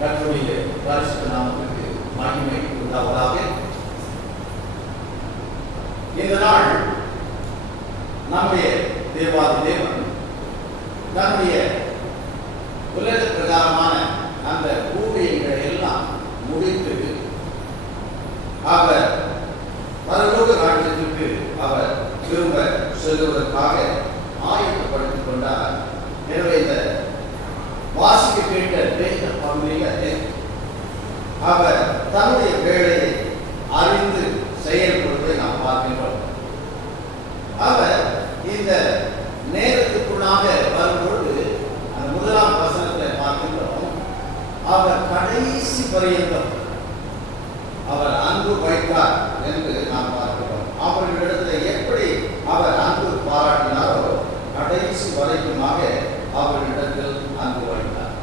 கர்த்தருடைய பரிசுத்த நாமத்திற்கு மகிமை உண்டாவதாக. இந்த நாள் நம்முடைய தேவாதி தேவன் தன்னுடைய உலக பிரகாரமான அந்த ஊழியங்களை எல்லாம் முடித்து அவர் பரலோக ராஜ்யத்திற்கு அவர் திரும்ப செல்வதற்காக ஆயத்தப்படுத்திக் கொண்டார். எனவே இந்த வாசிக்க கேட்ட வேத பகுதியில் அவர் தன்னுடைய வேலையை அறிந்து செயல்படுவதை நாம் பார்க்கின்றோம். அவர் இந்த நேரத்துக்குள்ளாக வரும்பொழுது அந்த முதலாம் வசனத்தை பார்க்கின்றோம். அவர் கடைசி பரியந்தம் அவர் அன்பு வைத்தார் என்று நாம் பார்க்கிறோம். அவர்களிடத்தில் எப்படி அவர் அன்பு பாராட்டினாரோ கடைசி வரைக்குமாக அவர்களிடத்தில் அன்பு வைத்தார்.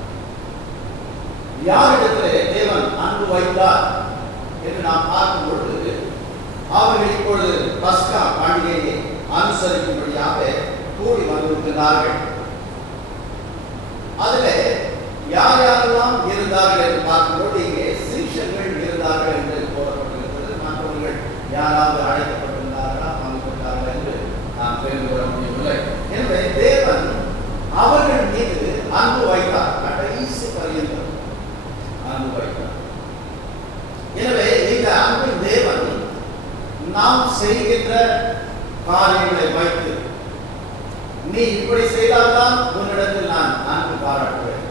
யாரிடத்திலே தேவன் அன்பு வைத்தார் என்று நாம் பார்க்கும் பொழுது அவர்கள் இப்பொழுது பஸ்கா பண்டிகையை அனுசரிக்கும்படியாக கூடி வந்திருக்கிறார்கள். அதில் யார் யாரெல்லாம் இருந்தார்கள் என்று பார்க்கும்போது இங்கே சீஷர்கள் இருந்தார்கள் என்று கூறப்பட்டிருக்கிறது. மற்றவர்கள் யாராவது அழைக்கப்பட்டிருந்தார்களா பங்குபட்டார்கள் என்று நாம் தெரிந்து கொள்ள முடியவில்லை. எனவே தேவன் அவர்கள் மீது அன்பு வைத்தார், கடைசி பரியந்தம் அன்பு வைத்தார். எனவே இந்த அன்பின் தேவன் நாம் செய்கின்ற காரியங்களை வைத்து நீ இப்படி செய்தால்தான் உன்னிடத்தில் நான் அன்பு பாராட்டுவேன்,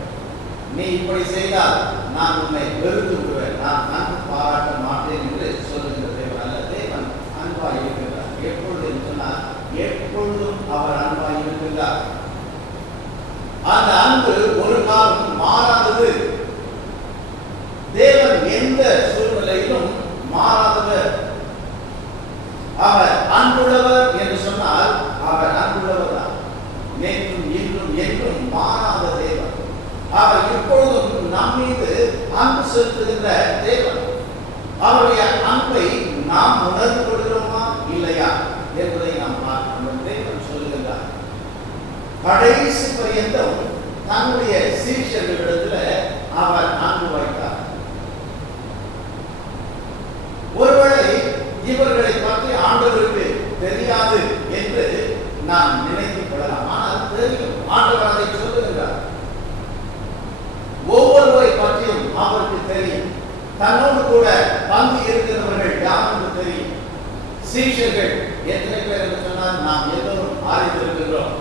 நீ இப்படி செய்தால் நான் உன்னை வெறுத்து விடுவேன், நான் அன்பு பாராட்ட மாட்டேன் என்று சொல்லுகின்ற தேவன் அல்ல. தேவன் அன்பாய் இருக்கின்றார். எப்பொழுது சொன்னால் எப்பொழுதும் அவர் அன்பாய் இருக்கின்றார். அந்த அன்பு ஒரு காலம் மாறாதது. தேவன் எந்த சூழ்நிலையிலும் மாறாதவர். அவர் அன்புள்ளவர் என்று சொன்னால் அவர் அன்புள்ளவர் தான். நேற்றும் இன்றும் என்றும் மாறாத தேவன். அவர் இப்பொழுதும் நம் மீது அன்பு செலுத்துகின்ற தேவன். அவருடைய அன்பை நாம் உணர்ந்து கொள்கிறோமா இல்லையா என்பதை நாம் பார்க்கணும். தேவன் சொல்லுகின்றார் கடைசி பரியந்தம் தன்னுடைய சீஷர்களிடத்தில் அவர் அன்பு வைத்தார். ஒருவேளை இவர்களை பற்றி ஆண்டவருக்கு தெரியாது என்று நாம் நினைத்துக் கொள்ளலாம். ஆனால் தெரியும். ஆண்டவர் அதை சொல்லுகிறார். ஒவ்வொருவரை பற்றியும் அவருக்கு தெரியும். தன்னோடு கூட பங்கு இருக்கிறவர்கள் யாருக்கு தெரியும். சீஷர்கள் எத்தனை பேர் என்று சொன்னால் நாம் எல்லோரும் அறிந்திருக்கின்றோம்.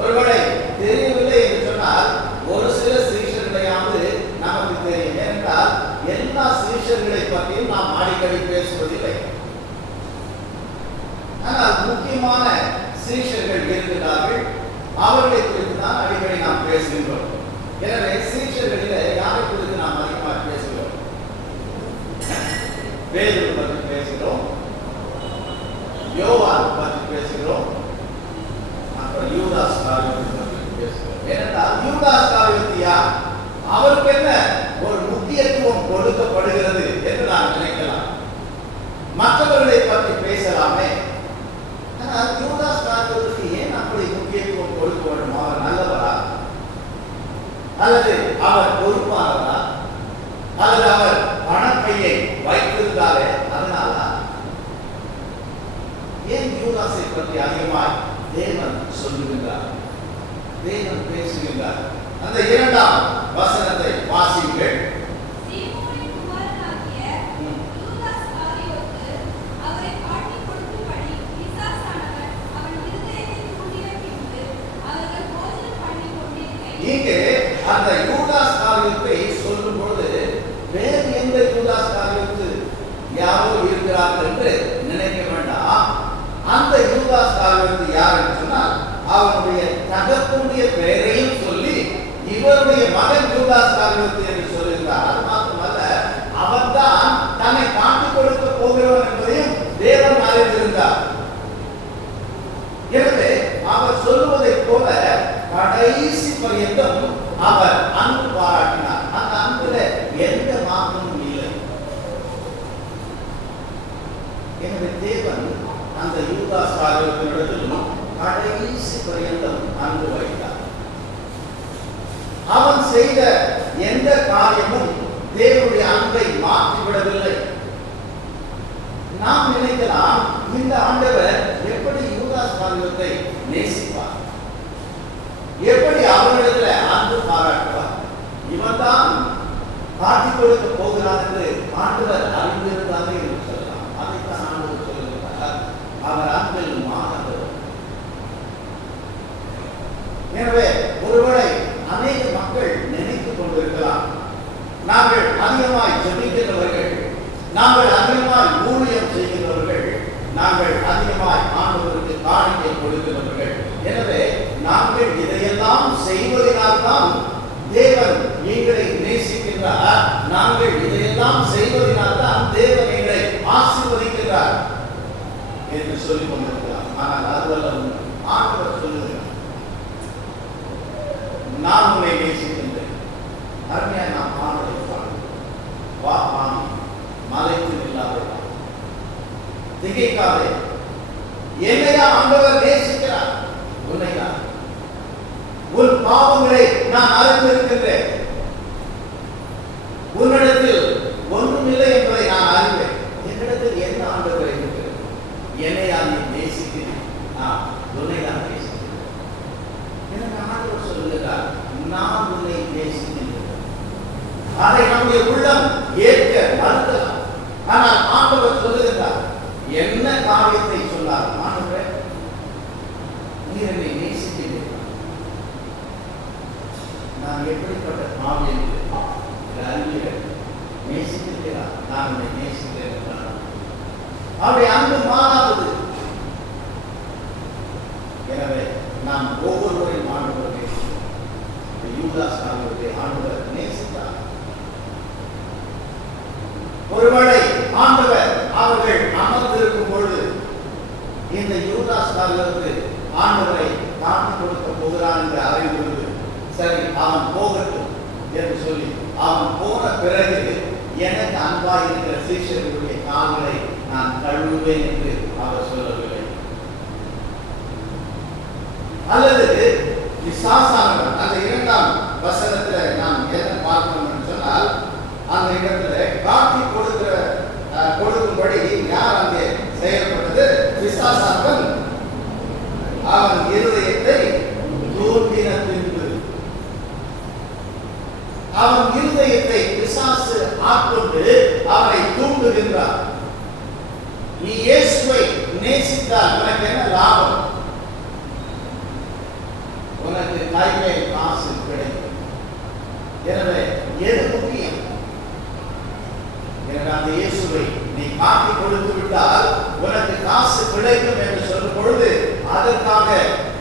ஒருவேளை தெரியவில்லை என்று சொன்னால் ஒரு சில சீஷர்களையாவது நமக்கு தெரியும். ஏனென்றால் எல்லா சீஷர்களை பற்றியும் நாம் அடிக்கடி பேசுவதில்லை. ஆனால் முக்கியமான சீஷர்கள் இருக்கிறார்கள். அவர்களை குறித்து தான் அடிக்கடி நாம் பேசுகின்றோம். எனவே சீஷர்களில் யாரை குறித்து நாம் அதிகமாக பேசுகிறோம்? பேதுரு பற்றி பேசுகிறோம், யோவான் பற்றி பேசுகிறோம், அப்புறம் யூதாஸ் காரியத்தை பற்றி பேசுகிறோம். ஏனென்றால் யூதாஸ் காரியத்தை யார்? அவருக்கு என்ன ஒரு முக்கியத்துவம் கொடுக்கப்படுகிறது என்று நாம் நினைக்கலாம். மற்றவர்களை பற்றி பேசலாமே. ஆனால் யூதாஸ் காரியத்துக்கு ஏன் அப்படி முக்கியத்துவம் கொடுக்க வேண்டும்? அவர் நல்லவரா, அல்லது அவர் பொறுப்பானவரா, அல்லது அவர் பணப்பையை வைத்திருந்தாலே அதனால ஏன் யூதாஸை பற்றி அதிகமாய் தேவன் சொல்லுகின்றார், தேவன் பேசுகின்றார்? அந்த இரண்டாம் வசனத்தை வாசியுங்கள். இங்கே அந்த யூதாஸ் காரியத்தை சொல்லும் பொழுது வேறு எந்த யூதாஸ் காரியத்து யாரோ இருக்கிறார்கள் என்று நினைக்க வேண்டாம். அந்த யூதாஸ் காரியத்து யார் என்று சொன்னால் அவருடைய தகப்பனுடைய பெயரையும் சொல்லி இவருடைய மகன் யூதாஸ் காரியத்து என்று சொல்லுகிறார். அது மாத்திரமல்ல, அவன்தான் தன்னை காட்டிக் கொடுக்க போகிறவன் என்பதையும் தேவன் அறிந்திருந்தார். எனவே அவர் சொல்லுவதை போல கடைசி பரியந்தம் அவர் அன்பு பாராட்டினார். அந்த அன்புல எந்த மாற்றமும் இல்லை. எனவே தேவன் அந்த யூதாஸ் காரியத்தினிடத்திலும் கடைசி பரியந்தம் அன்பு வைத்தார். அவன் செய்த எந்த காரியமும் தேவனுடைய அன்பை மாற்றிவிடவில்லை. நாம் நினைக்கலாம், இந்த ஆண்டவர் எப்படி யூதாஸ் காரியத்தை நேசிப்பார், எப்படி அவர்களிடத்தில் அன்பு பாராட்டுவார், இவன் தான் காட்டிக் கொடுக்க போகிறார் என்று ஆண்டவர் அறிந்திருந்தாரே என்று சொல்லலாம். அதைத்தான் ஆண்டவர் சொல்லுகிறார், அவர் அன்பில் மாறாதவர். எனவே ஒருவேளை அநேக மக்கள் நினைத்துக் கொண்டிருக்கலாம், நாங்கள் அதிகமாய் ஜெபிக்கிறவர்கள், நாங்கள் அதிகமாய் ஊழியம் செய்கிறவர்கள், நாங்கள் அதிகமாய் ஆண்டவருக்கு காணிக்கை கொடுக்கிறவர்கள், எனவே நாங்கள் இதையெல்லாம் செய்வதனால்தான் தேவன் எங்களை நேசிக்கின்றார், நாங்கள் இதையெல்லாம் செய்வதனால்தான் தேவன் எங்களை ஆசீர்வதிக்கிறார் என்று சொல்லிக் கொண்டிருக்கிறார். ஆனால் அதுவல்ல உண்மை. ஆண்டவர் சொல்லுகிறார், நான் உன்னை நேசிக்கின்றேன். அருமையா நாம் ஆண்டவரை பாடுகிறோம். வா பாவி, மலைத்து நில்லாதே, திகைக்காதே. என்னையா ஆண்டவர் நேசிக்கிறார்? உன்னைதான். உன் பாவங்களை நான் அறிந்திருக்கின்றேன். உன்னிடத்தில் ஒன்றுமில்லை என்பதை நான் அறிவேன். என்னிடத்தில் என்ன ஆண்டவர் இருக்கிறது? என்னையா நீ நேசிக்கிறேன், உன்னைதான் நேசிக்கிறேன். எனக்கு ஆண்டவர் சொல்லுகிறார், நான் உன்னை நேசிக்கிறேன். அதை நம்முடைய உள்ளம் ஏற்க மறுக்கலாம். ஆனால் ஆண்டவர் சொல்லுகிறார், என்ன காரியத்தை சொன்னார்? ஆண்டவரே, நீர் என்னை நேசிக்கிறீர்கள். நான் எப்படிப்பட்ட பாவி என்று அறிவீர்கள். நேசிக்கிறீர்களா? நான் உன்னை நேசிக்கிறேன் என்றார். அவருடைய அன்பு மாறாதது. எனவே நாம் ஒவ்வொருவரையும் ஆண்டவர் நேசிக்கிறோம். யூதாஸ் அவருடைய ஆண்டவர் நேசித்தார். ஒருவேளை ஆண்டவர் அவர்கள் அமர்ந்திருக்கும் பொழுது இந்த யூதாஸ் காரியத்திற்கு ஆண்டவரை காட்டிக் கொடுக்க போகிறான் என்று அறிந்திருந்து, சரி அவன் போகட்டும் என்று சொல்லி அவன் போன பிறகு எனக்கு அன்பாய் இருக்கிற சீஷர்களுடைய கால்களை நான் கழுவுவேன் என்று அவர் சொல்லவில்லை. அல்லது விசாசானவன் அந்த 2ஆம் வசனத்தில் நாம் என்ன பார்க்கணும் என்று சொன்னால், அந்த இடத்துல காட்டி கொடுக்கும்படி யார் அங்கே செயல்பட்டது? விசாசானவன் அவன் இருதயத்தை தூண்டின பின்பு, அவன் இருதயத்தை பிசாசு ஆட்கொண்டு அவனை தூண்டுகின்றார். நீ இயேசுவை நேசித்தால் உனக்கு என்ன லாபம்? உனக்கு கையிலே காசு கிடைக்கும். எனவே எது முக்கியம்? எனவே அந்த இயேசுவை நீ காட்டி கொடுத்து விட்டால் உனக்கு காசு கிடைக்கும் என்று சொல்லும் பொழுது அதற்காக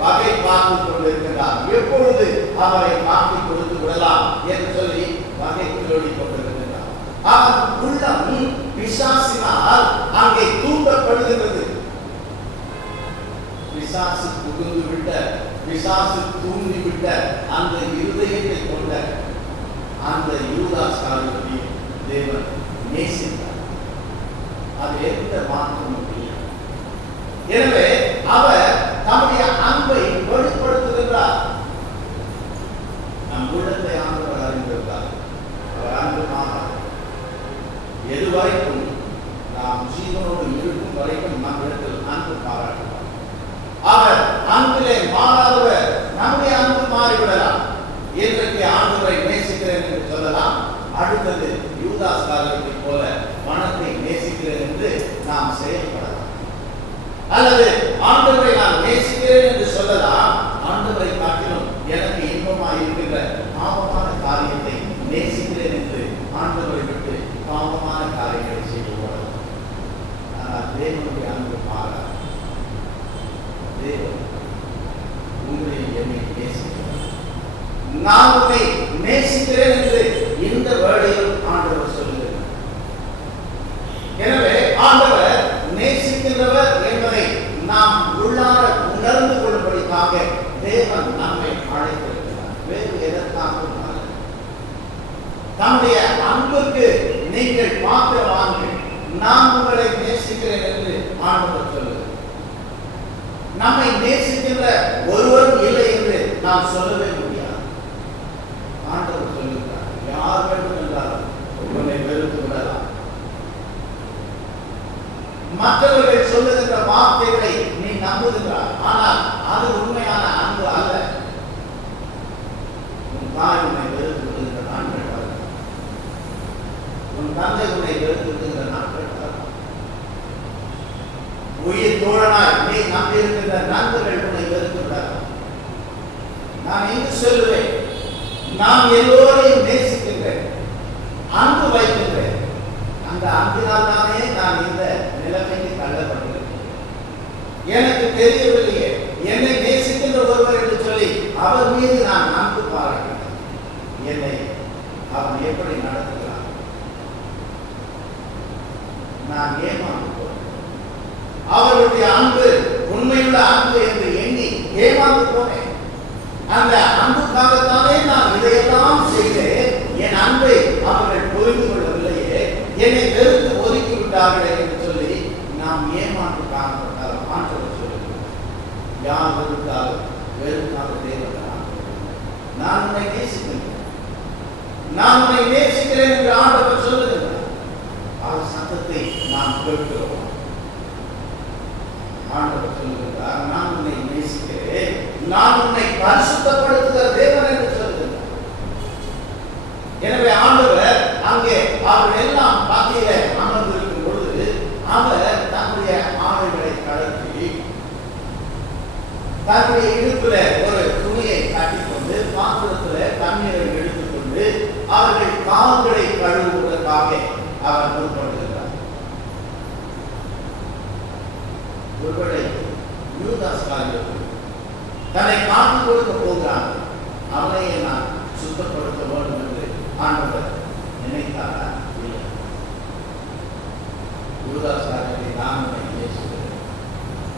வகை பார்த்து கொண்டிருக்கிறார். எப்பொழுது அவரை காட்டி கொடுத்து விடலாம் என்று சொல்லி வகை கிளோடி கொண்டிருக்கிறார். அவன் உள்ளம் பிசாசினால் அங்கே தூண்டப்படுகிறது. பிசாசு புகுந்து விட்ட, பிசாசு தூண்டிவிட்ட அந்த இருதயத்தை கொண்ட அந்த யூதாஸ் காரியத்தை தேவன் நேசித்தார். அது எந்த மாற்றமும் இல்லை. எனவே அவர் தம்முடைய அன்பை வெளிப்படுத்துகின்றார். நம் உள்ளத்தை ஆண்டவர் அறிந்திருந்தார். அவர் அன்பு மாறார். எதுவரைக்கும் நாம் ஜீவனோடு இருக்கும் வரைக்கும் நம்மிடத்தில் அன்பு பாராட்டுவார். அவர் அன்பிலே மாறாதவர். நம்முடைய அன்பு மாறிவிடலாம். இன்றைக்கு ஆண்டவரை நேசிக்கிறேன் என்று சொல்லலாம், அடுத்தது யூதாஸ் காரியத்தை போல பணத்தை நேசிக்கிறேன் என்று நாம் செயல்படலாம். அல்லது ஆண்டவரை நான் நேசிக்கிறேன் என்று சொல்லலாம், ஆண்டவரை காட்டிலும் எனக்கு இன்பமாய் இருக்கின்ற பாவமான காரியத்தை நேசிக்கிறேன் என்று ஆண்டவரை விட்டு பாவமான காரியங்களை செய்து போடலாம். ஆனால் தேவனுடைய அன்பு மாறாது. தேவன் உங்களை என்னை நேசிக்கிறார். நான் உன்னை நேசிக்கிறேன் என்று இந்த வேளையில் ஆண்டவர் சொல்லுகிறார். எனவே ஆண்டவர் நேசிக்கின்றவர் என்பதை நாம் உள்ளார உணர்ந்து கொள்ளும்படிக்காக தேவன் நம்மை அழைத்திருக்கிறார். வேறு எதற்காகவும் அல்ல. தம்முடைய அன்புக்கு நீங்கள் பாத்திரவான்கள். நான் உங்களை நேசிக்கிறேன் என்று ஆண்டவர் சொல்லுகிறார். நம்மை நேசிக்கின்ற ஒருவரும் இல்லை என்று நாம் சொல்லவே முடியாது. ஆண்டவர் சொல்லுகிறார், மாற வேண்டும் என்றால் உன்னை வெறுத்து விடலாம். மற்றவர்கள் சொல்லுகின்ற வார்த்தைகளை நீ நம்புகிறாய், ஆனால் அது உண்மையான அன்பு அல்ல. உன் தாய் உன்னை வெறுத்து விடுகின்ற நாட்கள் வரலாம். உன் தந்தை உன்னை வெறுத்து விடுகின்ற நாட்கள் வரலாம். உயிர் தோழனாய் நீ நம்பியிருக்கின்ற நண்பர்கள் உன்னை வெறுத்து விடலாம். நான் இங்கு சொல்லுவேன், நான் எல்லோரையும் நேசிக்கின்றேன், அன்பு வைக்கின்றேன். அந்த அன்பினால் தானே நான் இந்த நிலைமைக்கு தள்ளப்பட்டிருக்கிறேன். எனக்கு தெரியவில்லையே என்னை நேசிக்கின்ற ஒருவர் என்று சொல்லி அவர் மீது நான் அன்பு பாராட்டினேன். என்னை அவன் எப்படி நடத்துகிறான்? நான் ஏமாந்து போனேன். அவருடைய அன்பு உண்மையுள்ள அன்பு என்று எண்ணி ஏமாந்து போனேன். அந்த அன்புக்காகத்தானே நான் இதையெல்லாம் செய்தேன். என் அன்பை அவர்கள் புரிந்து கொள்ளவில்லையே, என்னை வெறுத்து ஒதுக்கி விட்டார்களே என்று சொல்லி நாம் ஏமாந்து காணப்பட்டால் ஆண்டவர் சொல்லுங்கள், யார் வெறுத்தாலும் வெறுக்காத தேவன் நான் உன்னை நேசிக்கிறேன், நான் உன்னை நேசிக்கிறேன் என்று ஆண்டவர் சொல்லுகிறார். அவர் சத்தத்தை நாம் கேட்கிறோம். ஆண்டவர் சொல்லுகிறார், நான் உன்னை நேசிக்கிறேன், நான் உன்னை பரிசுத்தப்படுத்துகிற தேவன் என்று சொல்லுகிறார். எனவே ஆண்டவர் அங்கே அவர்கள் எல்லாம் பாத்தியில அமர்ந்திருக்கும் பொழுது அவர் தன்னுடைய ஆடைகளை கழற்றி தன்னுடைய இடுப்புல ஒரு துணியை கட்டிக்கொண்டு பாத்திரத்துல தண்ணீரை எடுத்துக்கொண்டு அவர்கள் கால்களை கழுவுவதற்காக அவர் முற்படுகிறார். ஒருவேளை யூதாஸ் காரியத்தில் தன்னை காட்டிக் கொடுக்க போகிறான், அவனையே நான் சுத்தப்படுத்த வேண்டும் என்று ஆண்டவர் நினைத்தாரா? இல்லை. யூதாஸ் காரியத்தை நான் உன்னை நேசிக்கிறேன்,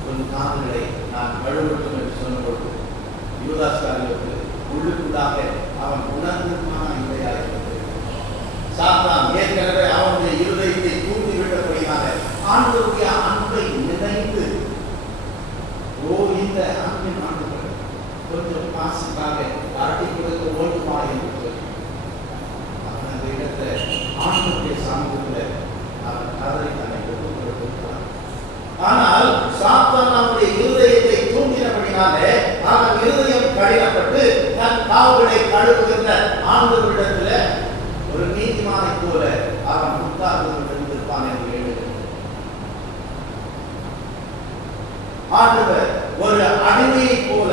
உன் கால்களை நான் கழுவட்டும் என்று சொன்னபோது யூதாஸ் காரியத்தில் உள்ளுக்குள்ளாக அவன் உணர்ந்திருப்பானா இல்லையா என்பது சாத்தான் ஏற்கனவே அவனுடைய இருதயத்தை தூண்டிவிட்டபடியாக ஆண்டவருடைய அன்பை நினைத்து, ஓ இந்த அன்பின் ஆண்டுகள் கொஞ்சம் காசுக்காக அரட்டி கொடுக்க ஓடுமா என்று சொல்லி அவன் அந்த இடத்துல ஆண்டவருடைய சமூகத்தில் அவன் கதறி தன்னை கொடுத்திருக்கிறான். ஆனால் சாத்தான் அவனுடைய இருதயத்தை தூண்டினபடினாலே அவன் இருதயம் கடினப்பட்டு தன் கால்களை கழுவுகின்ற ஆண்டவரிடத்துல ஒரு நீதிமானை போல அவன் உட்கார்ந்து கொண்டிருந்திருப்பான் என்று எழுதுகிறது. ஆண்டவர் ஒரு அடிமையை போல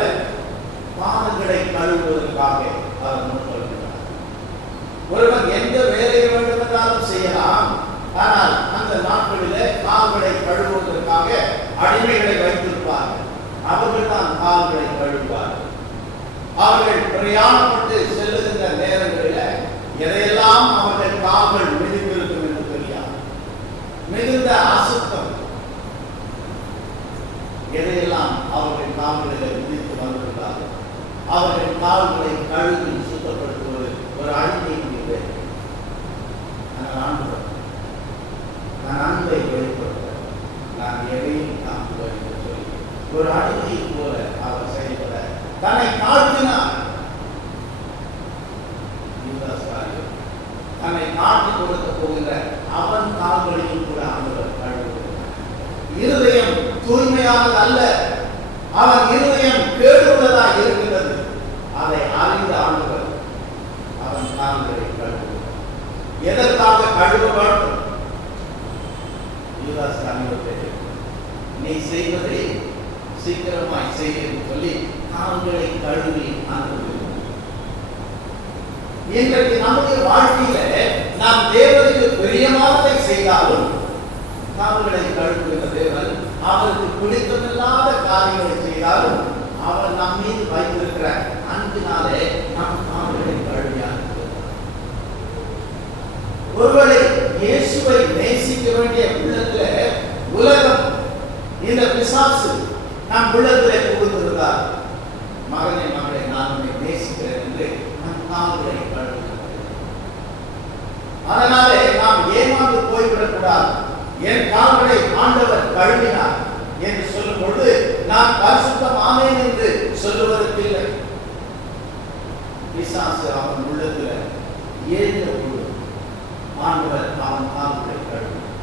பாதங்களை கழுவுவதற்காக அவர் முன்வருகிறார். ஒருவன் எந்த வேலையை வேண்டுமென்றாலும் செய்யலாம், ஆனால் அந்த நாட்களிலே கால்களை கழுவுவதற்காக அடிமைகளை வைத்திருப்பார்கள். அவர்கள் தான் கால்களை கழுவுவார்கள். அவர்கள் பிரயாணப்பட்டு செல்லுகின்ற நேரங்களில் எதையெல்லாம் அவர்கள் கால்கள் மிதித்திருக்கும் என்று தெரியாது. மிகுந்த அசுத்தம் எதையெல்லாம் அவர்கள் கால்களில் மிதித்து வந்திருந்தார்கள். அவர்கள் கால்களை கழுவி சுத்தப்படுத்துவது ஒரு அடிமையின் வேலை. நான் அன்பை வெளிப்படுத்த நான் எதையும் காண்பேன் என்று சொல்லி ஒரு அடிமையை போல அவர் செயல்பட தன்னை தாழ்த்தினார். தன்னை காட்டி கொடுக்க போகின்ற அவன் கால்களையும் கூட ஆண்டவர் கழுவுகிறார். இருதயம் தூய்மையானது அல்ல, அவன் இருதயம் கேடுள்ளதாக இருக்கிறது. அதை அறிந்த ஆண்டவர் அவன் கால்களை கழுவுகிறார். எதற்காக கழுவ வேண்டும்? யூதாஸ் காரியத்தை நீ செய்வதை சீக்கிரமாய் செய்ய என்று சொல்லி கால்களை கழுவி ஆண்டவர். இன்றைக்கு நம்முடைய வாழ்க்கையில நாம் தேவனுக்கு பிரியமானதை செய்தாலும் கால்களை கழுவுகிற தேவன் அவருக்கு பிடித்தமில்லாத காரியங்களை செய்தாலும் அவர் நம் மீது வைத்திருக்கிற அன்பினாலே நம் கால்களை கழுவியாக. ஒருவேளை இயேசுவை நேசிக்க வேண்டிய உள்ளத்துல உலகம் இந்த பிசாசு நம் உள்ளத்திலே புகுந்திருந்தார். மகனே மகளே நான் உன்னை நேசிக்கிறேன் என்று நம் கால்களை கழுவுகிறேன். அதனாலே நாம் ஏமாந்து போய்விடக் கூடாது. என் கால்களை ஆண்டவர் கழுவினார் என்று சொல்லும் பொழுது நான் பரிசுத்தமானேன் என்று சொல்லுவதற்கு இல்லை. பிசாசு அவன் உள்ளத்தில் ஏறிய பொழுது ஆண்டவர் அவன் கால்களை கழுவினார்.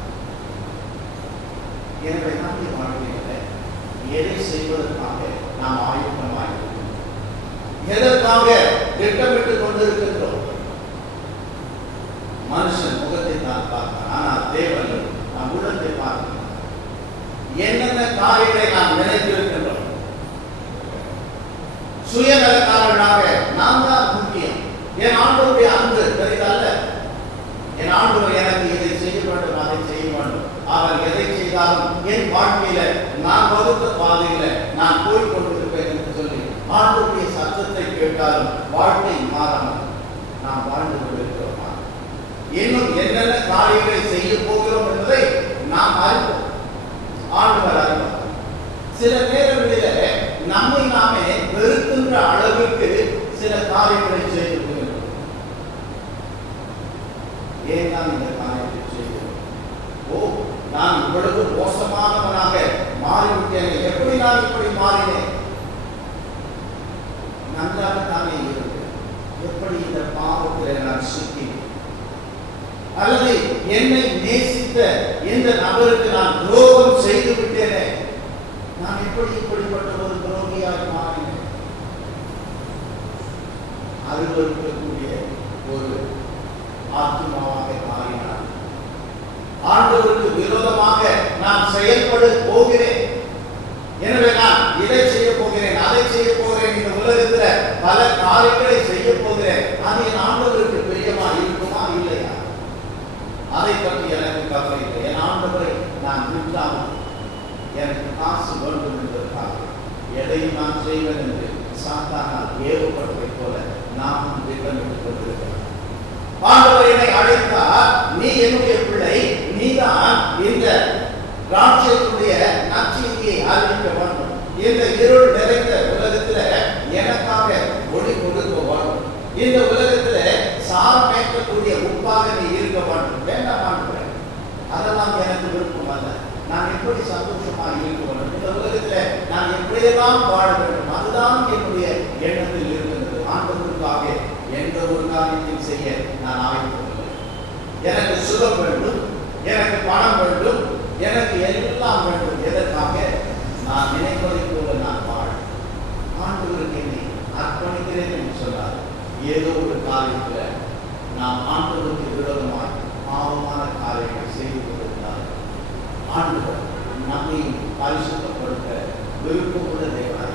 எனவே நம்முடைய வாழ்க்கையில எதை செய்வதற்காக நாம் ஆயுதமாக இருக்கிறோம், எதற்காக திட்டமிட்டுக் கொண்டிருக்கின்றோம்? மனுஷன் முகத்தை தான் பார்க்கிறான், ஆனால் தேவன் நம் உள்ளத்தை பார்க்கிறார். என்னென்ன காரியங்களை நாம் நினைத்திருக்கின்றோம்? சுயநலக்காரர்களாக நாம் தான் முக்கியம். என் ஆண்டவருடைய அன்பு பெரிதல்ல. என் ஆண்டவர் எனக்கு இதை செய்ய வேண்டும், அதை செய்ய வேண்டும். அவர் எதை செய்தாலும் என் வாழ்க்கையில நான் வகுத்த பாதையில நான் போய் கொண்டிருப்பேன் என்று சொல்லி ஆண்டவருடைய சத்தத்தை கேட்டாலும் வாழ்க்கை மாறாமல் நாம் வாழ்ந்து கொண்டிருக்கிறோமா? இன்னும் என்னென்ன காரியங்களை செய்ய போகிறோம் என்பதை நாம் அறிவோம், ஆண்டவர் அறிவார். சில நேரங்களில நம்மை நாமே வெறுக்கின்ற அளவிற்கு சில காரியங்களை செய்து கொள்கிறோம். ஏன் தான் இந்த காரியத்தை செய்கிறோம்? ஓ, நான் இவ்வளவு மோசமானவனாக மாறிவிட்டேன், எப்படி நான் இப்படி மாறினேன்? நன்றாகத்தானே இருக்கு, எப்படி இந்த பாவத்தில் நான் சிக்கினேன்? அல்லது என்னை நேசித்த இந்த நபருக்கு நான் துரோகம் செய்து விட்டேனே, நான் எப்படி இப்படிப்பட்ட ஒரு துரோகியாக மாறினேன்? அருவருக்கக்கூடிய ஒரு ஆத்மாவாக மாறினார். ஆண்டவருக்கு விரோதமாக நான் செயல்பட போகிறேன். எனவே நான் இதை செய்ய போகிறேன், அதை செய்ய போகிறேன், இந்த உலகத்தில் பல காரியங்களை செய்ய போகிறேன். அது என் ஆண்டவருக்கு பிரியமா இருக்குமா இல்லையா? அதை பற்றி எனக்கு கவலை இல்லை. என் ஆண்டவரை நான் விட்டாமல் எனக்கு காசு வேண்டும் என்பதற்காக எதையும் நான் செய்வேன் என்று சாத்தானால் ஏவப்பட்டதை போல நாம் திட்டமிட்டுக் கொண்டிருக்கிறோம். ஆண்டவர் என்னை அழைத்தார், நீ என்னுடைய பிள்ளை, நீதான் இந்த ராஜ்யத்துடைய நற்செய்தியை அறிவிக்க வேண்டும். இந்த இருள் நிறைந்த உலகத்துல எனக்காக ஒளி கொடுக்க வேண்டும். இந்த உலகத்துல சாரமேற்கக்கூடிய உப்பாக நீ இருக்க வேண்டும். வேண்டாம் ஆண்டவரே, அதெல்லாம் எனக்கு விருப்பம் அல்ல. நான் எப்படி சந்தோஷமாக இருக்க வேண்டும், இந்த உலகத்துல நான் எப்படியெல்லாம் வாழ வேண்டும், அதுதான் என்னுடைய எண்ணத்தில் இருக்கின்றது. ஆண்டவருக்காக எந்த ஒரு காரியத்தையும் செய்ய நான் ஆயத்தமில்லை. எனக்கு சுகம் வேண்டும், எனக்கு பணம் வேண்டும், எனக்கு எல்லாம் வேண்டும். எதற்காக? நான் நினைப்பதை போல நான் வாழ ஆண்டவருக்கு என்னை அர்ப்பணிக்கிறேன் என்று சொன்னார். ஏதோ ஒரு காரியத்தில் நாம் ஆண்டவருக்கு விரோதமாக பாவமான காரியங்கள் செய்து கொண்டிருந்தார். ஆண்டவர் நம்மையும் பரிசுத்தப்படுத்த விருப்பமுள்ள தேவனாக.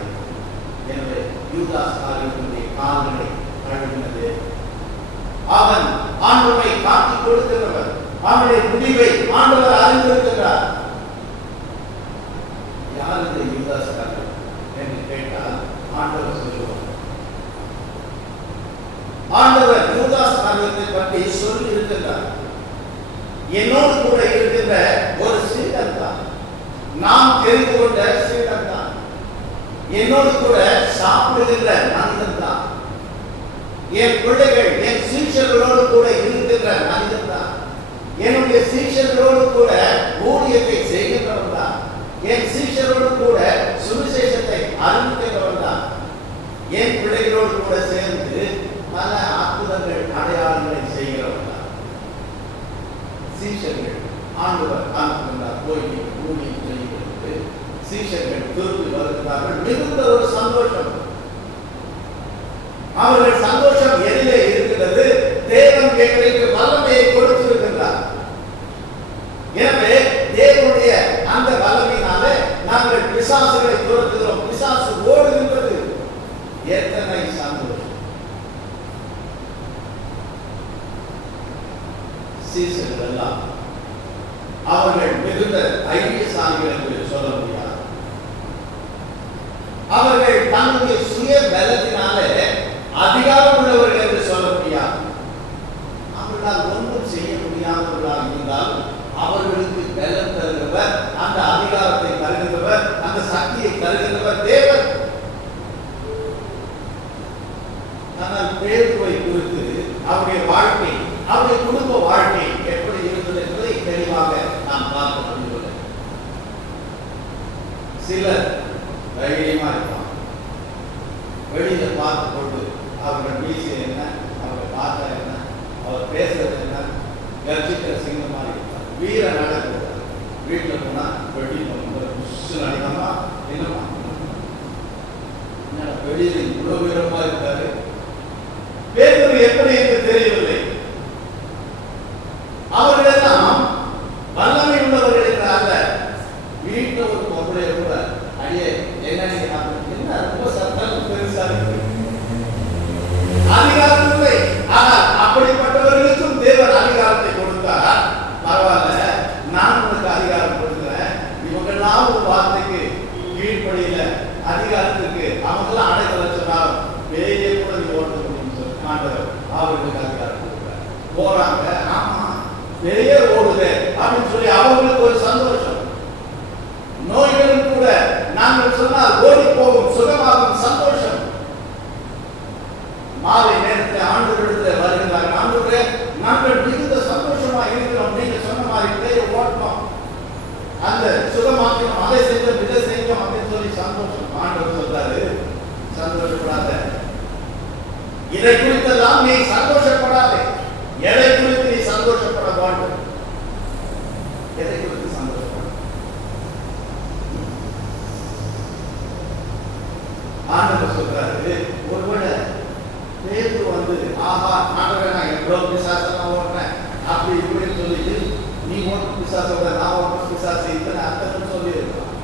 எனவே யூதாஸ் காரியத்தினுடைய கால்களை கழுவினது. அவன் ஆண்டவரை காட்டிக் கொடுக்கிறவர், அவனுடைய முடிவை ஆண்டவர் அறிந்திருக்கிறார். யார் இந்த யூதாஸ் காரியம் என்று கேட்டால் ஆண்டவர் சொல்லுவார். ஆண்டவர் யூதாஸ் காரியத்தை பற்றி சொல்லி இருக்கிறார். என்னோடு கூட இருக்கின்ற ஒரு சீடன் தான், நாம் தெரிந்து கொண்ட சீடன் தான், என்னோடு கூட சாப்பிடுகின்ற மனிதன் தான், என் பிள்ளைகள் என் சீஷர்களோடு கூட இருக்கின்ற மனிதன் தான், என்னுடைய சீஷர்களோடு கூட ஊழியத்தை செய்கின்றவன் தான், என் சீஷரோடு கூட சுவிசேஷத்தை அறிவிக்கிறவன் தான், என் பிள்ளைகளோடு கூட சேர்ந்து பல அற்புதங்கள் அடையாளங்களை செய்கிறவன் தான். சீஷர்கள் ஆண்டவர் அனுப்புகின்றார், போய் ஊழியம் செய்கிறது. சீஷர்கள் திரும்பி வருகிறார்கள். மிகுந்த ஒரு சந்தோஷம். அவர்கள் சந்தோஷம் எதிலே இருக்கிறது? தேவன் எங்களுக்கு வல்லமையை கொடுத்திருக்கின்றார். எனவே தேவனுடைய அந்த வல்லமையினால நாங்கள் பிசாசுகளை துரத்துகிறோம், பிசாசு ஓடுகின்றது. எத்தனை சந்தோஷம்! சீசர்கள் எல்லாம் அவர்கள் மிகுந்த ஐக்கியசாலிகள் என்று சொல்ல முடியாது. அவர்கள் தன்னுடைய சுய பலத்தினாலே அதிகாரம் உள்ளவர்கள் என்று சொல்ல முடியாது. அவர்களால் ஒன்றும் செய்ய முடியாதவர்களாக இருந்தால் அவர்களுக்கு பலம் தருகிறவர், அந்த அதிகாரத்தை தருகிறவர், அந்த சக்தியை தருகிறவர் தேவன். ஆனால் பேதுருவை குறித்து அவருடைய வாழ்க்கை, அவருடைய குடும்ப வாழ்க்கை எப்படி இருந்தது என்பதை தெளிவாக நாம் பார்க்க முடியவில்லை. சிலர் தைரியமா இருப்பாங்க, வெளியில பார்த்து கொண்டு அவர்கள் வீசி என்ன, அவர்கள் பார்த்தா என்ன, கர்ஜிக்கிற சிங்கம் மாதிரி இருப்பார். வீர நடக்கிறார். வீட்டில் போனா வெளியில் அடிக்கமா என்னமா வெளியில் இவ்வளவு வீரமா இருக்காரு. பேதுரு எப்படி என்று தெரியவில்லை. அவர்களெல்லாம் வல்லமை உள்ளவர்கள் என்ற அல்ல. வீட்டில் ஒரு பொம்பளை கூட அடியே என்ன ரொம்ப சத்தம் பெருசா இருக்கு, அதிகாரம் இல்லை. ஆனால் அப்படிப்பட்டவர்களுக்கும் தேவன் அதிகாரத்தை கொடுத்தார். பரவாயில்ல, நான் உனக்கு அதிகாரம் கொடுக்கிறேன். இவங்கெல்லாம் ஒரு வார்த்தைக்கு கீழ்ப்படியில அதிகாரத்துக்கு அவங்கெல்லாம் அடைக்கல சொன்னாலும் பேயே கூட நீ ஓட்ட முடியும் சொல்லி ஆண்டவர் அவர்களுக்கு அதிகாரம் கொடுக்கிறார். போறாங்க, ஆமா பேயே ஓடுது அப்படின்னு சொல்லி அவங்களுக்கு ஒரு சந்தோஷம். நோய்களும் கூட நாங்கள் சொன்னால் ஓடி போகும், சுகமாகும் சந்தோஷம். மாலை நேரத்தில் ஆண்டவரிடத்தில் வருகிறார்கள். ஆண்டவரே, நாங்கள் மிகுந்த சந்தோஷமா இருக்கிறோம், நீங்க சொன்ன மாதிரி பேயை ஓட்டணும், அந்த சுகமாக்கணும், அதை செஞ்சோம் இதை செஞ்சோம் அப்படின்னு சொல்லி சந்தோஷம். ஆண்டவர் சொல்றாரு, சந்தோஷப்படாத, இதை குறித்தெல்லாம் நீ சந்தோஷப்படாதே. எதை குறித்து நீ சந்தோஷப்பட வேண்டும்? எதை குறித்து சந்தோஷப்பட? ஆண்டவர் சொல்றாரு, ஒருவேளை பேதுரு வந்து ஆஹா ஆண்டவரே நான் எவ்வளவு பிசாசெல்லாம் ஓடுறேன் அப்படி இப்படின்னு சொல்லிட்டு நீ ஓட்டு பிசாசோட நான் ஓட்டு பிசாசு இத்தனை அர்த்தம் சொல்லி இருக்கலாம்.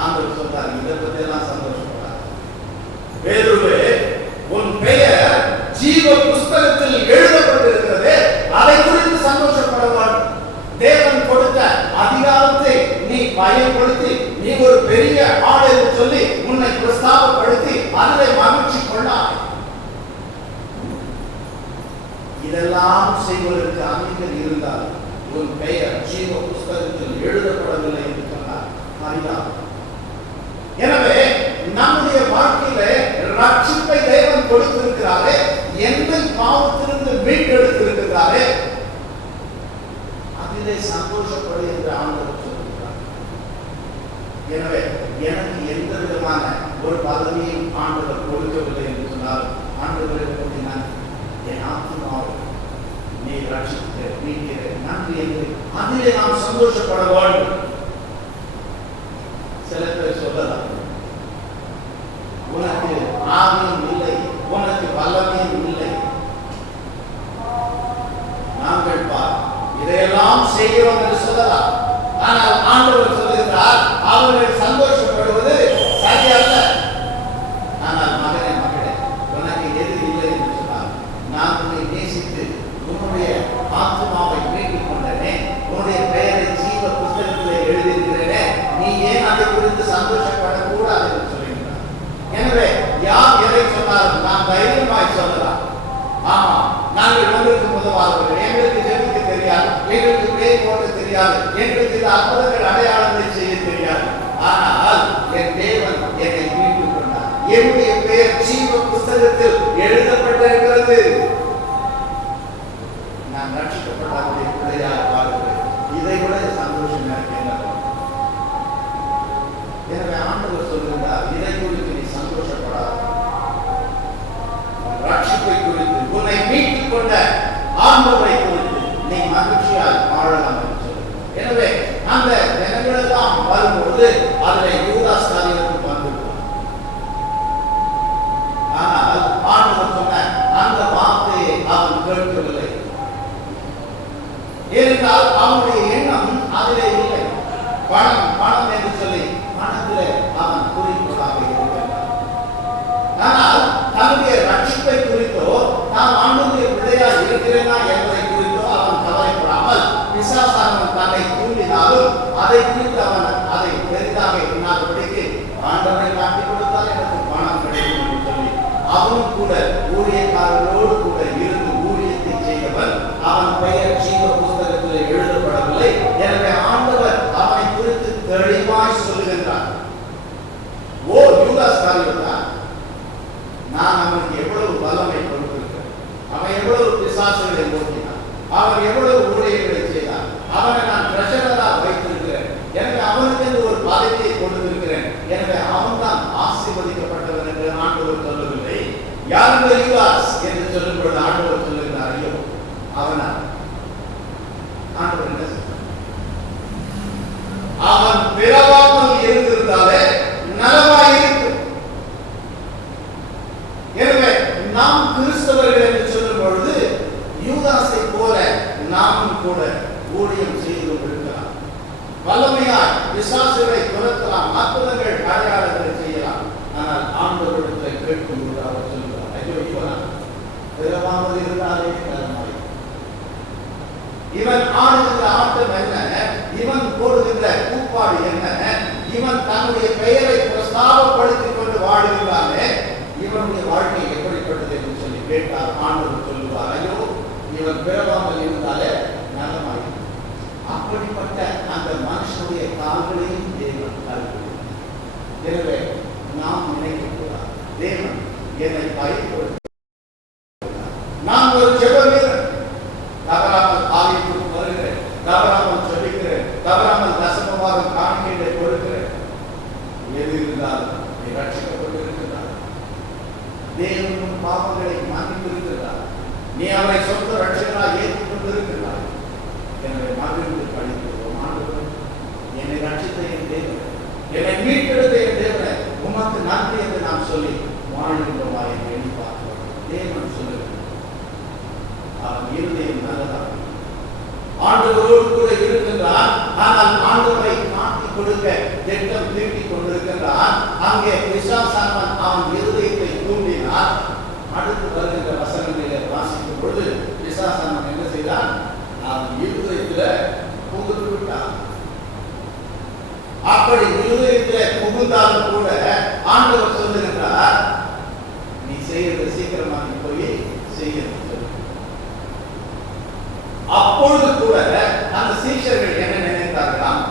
ஆண்டவர் சொல்றாரு, இதை பத்தி எல்லாம் சந்தோஷப்படாது. பேதுருவே, உன் பெயர் ஜீவ புஸ்தகத்தில் எழுதப்பட்டிருக்கிறது, அதை குறித்து சந்தோஷப்பட வேண்டும். தேவன் கொடுத்த அதிகாரத்தை நீ பயன்படுத்தி நீ ஒரு பெரிய ஆள் என்று சொல்லி உன்னை பிரஸ்தாபப்படுத்தி அதிலே மகிழ்ச்சி கொண்டாய். இதெல்லாம் செய்வதற்கு அநேகர் இருந்தால் உன் பெயர் ஜீவ புஸ்தகத்தில் எழுதப்படவில்லை என்று சொன்னார். அதுதான். எனவே நம்முடைய வாழ்க்கையில ரட்சிப்பை தேவன் கொடுத்திருக்கிறாரே, எந்த பாவத்திலிருந்து மீட்டெடுத்திருக்கிறாரே, அதிலே சந்தோஷப்படு என்று ஆண்டவர் சொல்கிறார். எனவே எனக்கு எந்த விதமான ஒரு பதவியும் ஆண்டவர் கொடுக்கவில்லை என்று சொன்னால் ஆண்டவரை பற்றி நான் என் ஆத்மாவை நீ ரட்சித்து மீட்கிற நன்றி என்று அதிலே நாம் சந்தோஷப்பட வேண்டும். சில பேர் சொல்லலாம், உனக்கு ஆவியும் இல்லை, உனக்கு வல்லமையும் இல்லை. நாங்கள் இதையெல்லாம் செய்கிறோம் என்று சொல்லலாம். ஆனால் ஆண்டவர் சொல்லுகிறார், அவர்கள் சந்தோஷப்படுவது சரியல்ல. ஆனால் மகனே, மகளே, உனக்கு எது இல்லை என்று சொன்னால், நான் உன்னை நேசித்து உன்னுடைய ஆத்மாவை மீட்டுக் கொண்டனே, உன்னுடைய பெயரை ஜீவ புத்தகத்திலே எழுதியிருக்கிறேனே, நீ ஏன் அதை குறித்து சந்தோஷப்படக்கூடாது என்று சொல்லுகிறார். எனவே யார் எதை சொன்னாலும் நாம் தைரியமாய் சொல்லலாம். ஆமா, நாங்கள் ஒன்றுக்கு முதவாதவர்கள், எங்களுக்கு ஜெபிக்க தெரியாது, எங்களுக்கு பேர் போட தெரியாது, எங்களுக்கு இந்த அற்புதங்கள் அடையாளங்களை செய்ய தெரியாது. ஆனால் என் தேவன் என்னை மீட்டுக் கொண்டார். என்னுடைய பெயர் ஜீவ புஸ்தகத்தில் எழுதப்பட்டிருக்கிறது. நான் ரட்சிக்கப்பட்ட பிள்ளையாக வாழ்கிறேன். இதை விட சந்தோஷம் எனக்கு என்ன? எனவே ஆண்டவர் சொல்லுகிறார், இதை குறித்து நீ சந்தோஷப்படாத, ரட்சிப்பை குறித்து, உன்னை மீட்டுக் கொண்ட ஆண்டவரை குறித்து நீ மகிழ்ச்சியால் வாழலாம் என்று சொல்லுகிறார். எனவே அந்த தினங்களெல்லாம் வரும்பொழுது அதில் யூதாஸ் காரியத்துக்கு வந்திருக்கும். ஆனால் ஆண்டவர் சொன்ன அந்த வார்த்தையை அவன் கேட்கவில்லை. ஏனென்றால் அவனுடைய எண்ணம் அதிலே இல்லை. பணம் பணம் என்று சொல்லி பணத்திலே அவன் குறிக்கோளாக இருக்கிறான். ஆனால் தன்னுடைய ரட்சிப்பை குறித்தோ நான் ஆண்டவருடைய பிள்ளையாக இருக்கிறேனா என்பதை குறித்தோ அவன் கவலைப்படாமல், பிசாசானவன் தன்னை தூண்டினாலும் அதை குறித்து அவன் அதை பெரிதாக எண்ணாதபடிக்கு ஆண்டவரை காட்டி கொடுத்தால் எனக்கு பணம் கிடைக்கும் என்று சொல்லி அவனும் கூட ஊழியக்காரர்களோடு கூட இருந்து ஊழியத்தை செய்தவன். அவன் பெயர் ஜீவ புஸ்தகத்தில் எழுதப்படவில்லை. எனவே ஆண்டவர் அவனை குறித்து தெளிவாய் சொல்லுகின்றார். ஓ யூதாஸ் காரியத்தா, நான் அவனுக்கு எவ்வளவு வல்லமை கொடுத்திருக்கிறேன், அவன் எவ்வளவு பிசாசுகளை ஓட்டினான், அவன் எவ்வளவு ஊழியர்களை செய்தான், அவனை நான் ட்ரெஷரராக வைத்திருக்கிறேன், எனவே அவனுக்கு ஒரு பதவியை கொடுத்திருக்கிறேன், எனவே அவன் தான் ஆசீர்வதிக்கப்பட்டவன் என்று ஆண்டவர் சொல்லவில்லை. யாருங்க யூதாஸ் என்று சொல்லும் பொழுது ஆண்டவர் சொல்லுகிறார், ஐயோ அவனா எனவே நாம் கிறிஸ்தவர்கள் என்று சொல்லும் பொழுது யூதாசை போல நாமும் கூட ஊழியம் செய்து கொண்டிருக்கலாம். வல்லமையாய் பிசாசுகளை துரத்தலாம், அற்புதங்கள் அடையாளங்களை செய்யலாம். ஆனால் ஆண்டவரிடத்தில் கேட்கும் பொழுது அவர் சொல்கிறார், ஐயோ இவன் திரவாமல் இருந்தாலே திறமாய், இவன் ஆடுகின்ற ஆட்டம் என்ன, இவன் போடுகின்ற கூப்பாடு என்ன, இவன் தன்னுடைய பெயரை பிரஸ்தாபப்படுத்திக் கொண்டு வாழுகிறானே, இவனுடைய வாழ்க்கை எப்படிப்பட்டது என்று சொல்லி கேட்டார். ஆண்டவர் சொல்லுவார், ஐயோ இவன் பிறவாமல் இருந்தாலே நலமாய். அப்படிப்பட்ட அந்த மனுஷனுடைய கால்களையும் தேவன் கழுவுகிறார். எனவே நாம் நினைக்கக்கூடாது, தேவன் என்னை பயன்படுத்த, நான் ஒரு ஜெப வீரன், தவறாமல் ஆலயத்துக்கு வருகிறேன், தவறாமல் ஜெபிக்கிறேன், தவறாமல் தசமமாக காணிக்கைகளை கொடுக்கிறேன், எது இருந்தாலும் நீ ரட்சிக்கப்பட்டிருக்கிறார், தேவன் பாவங்களை மன்னித்திருக்கிறார், நீ அவரை சொந்த ரட்சகராக ஏற்றுக்கொண்டிருக்கிறார். எனவே மகிழ்ந்து படிக்கிறோம், ஆண்டவரே என்னை ரட்சித்த என் தேவன், என்னை மீட்டெடுத்த என் தேவனை உமக்கு நன்றி என்று நாம் சொல்லி வாழ்கின்றோமா என்று எண்ணி பார்க்கிறோம். தேவன் சொல்லுகிறார், அவன் இருதயம் நல்லதாக, ஆண்டவரோடு கூட இருக்கின்றான். ஆனால் ஆண்டவரை காட்டிக் கொடுக்க திட்டம் தீட்டிக் கொண்டிருக்கின்றான். அங்கே பிசாசானவன் அவன் இருதயத்தை தூண்டினார். அடுத்து வருகின்ற வசனங்களை வாசிக்கும் பொழுது பிசாசானவன் என்ன செய்தான், அவன் இருதயத்தில் புகுந்து விட்டான். அப்படி இருதயத்தில் புகுந்தாலும் கூட ஆண்டவர் சொல்லுகின்றார், நீ செய்யறது சீக்கிரமாக போய் செய்ய. அப்பொழுது கூட அந்த சீஷர்கள் என்ன நினைத்தார்களாம்,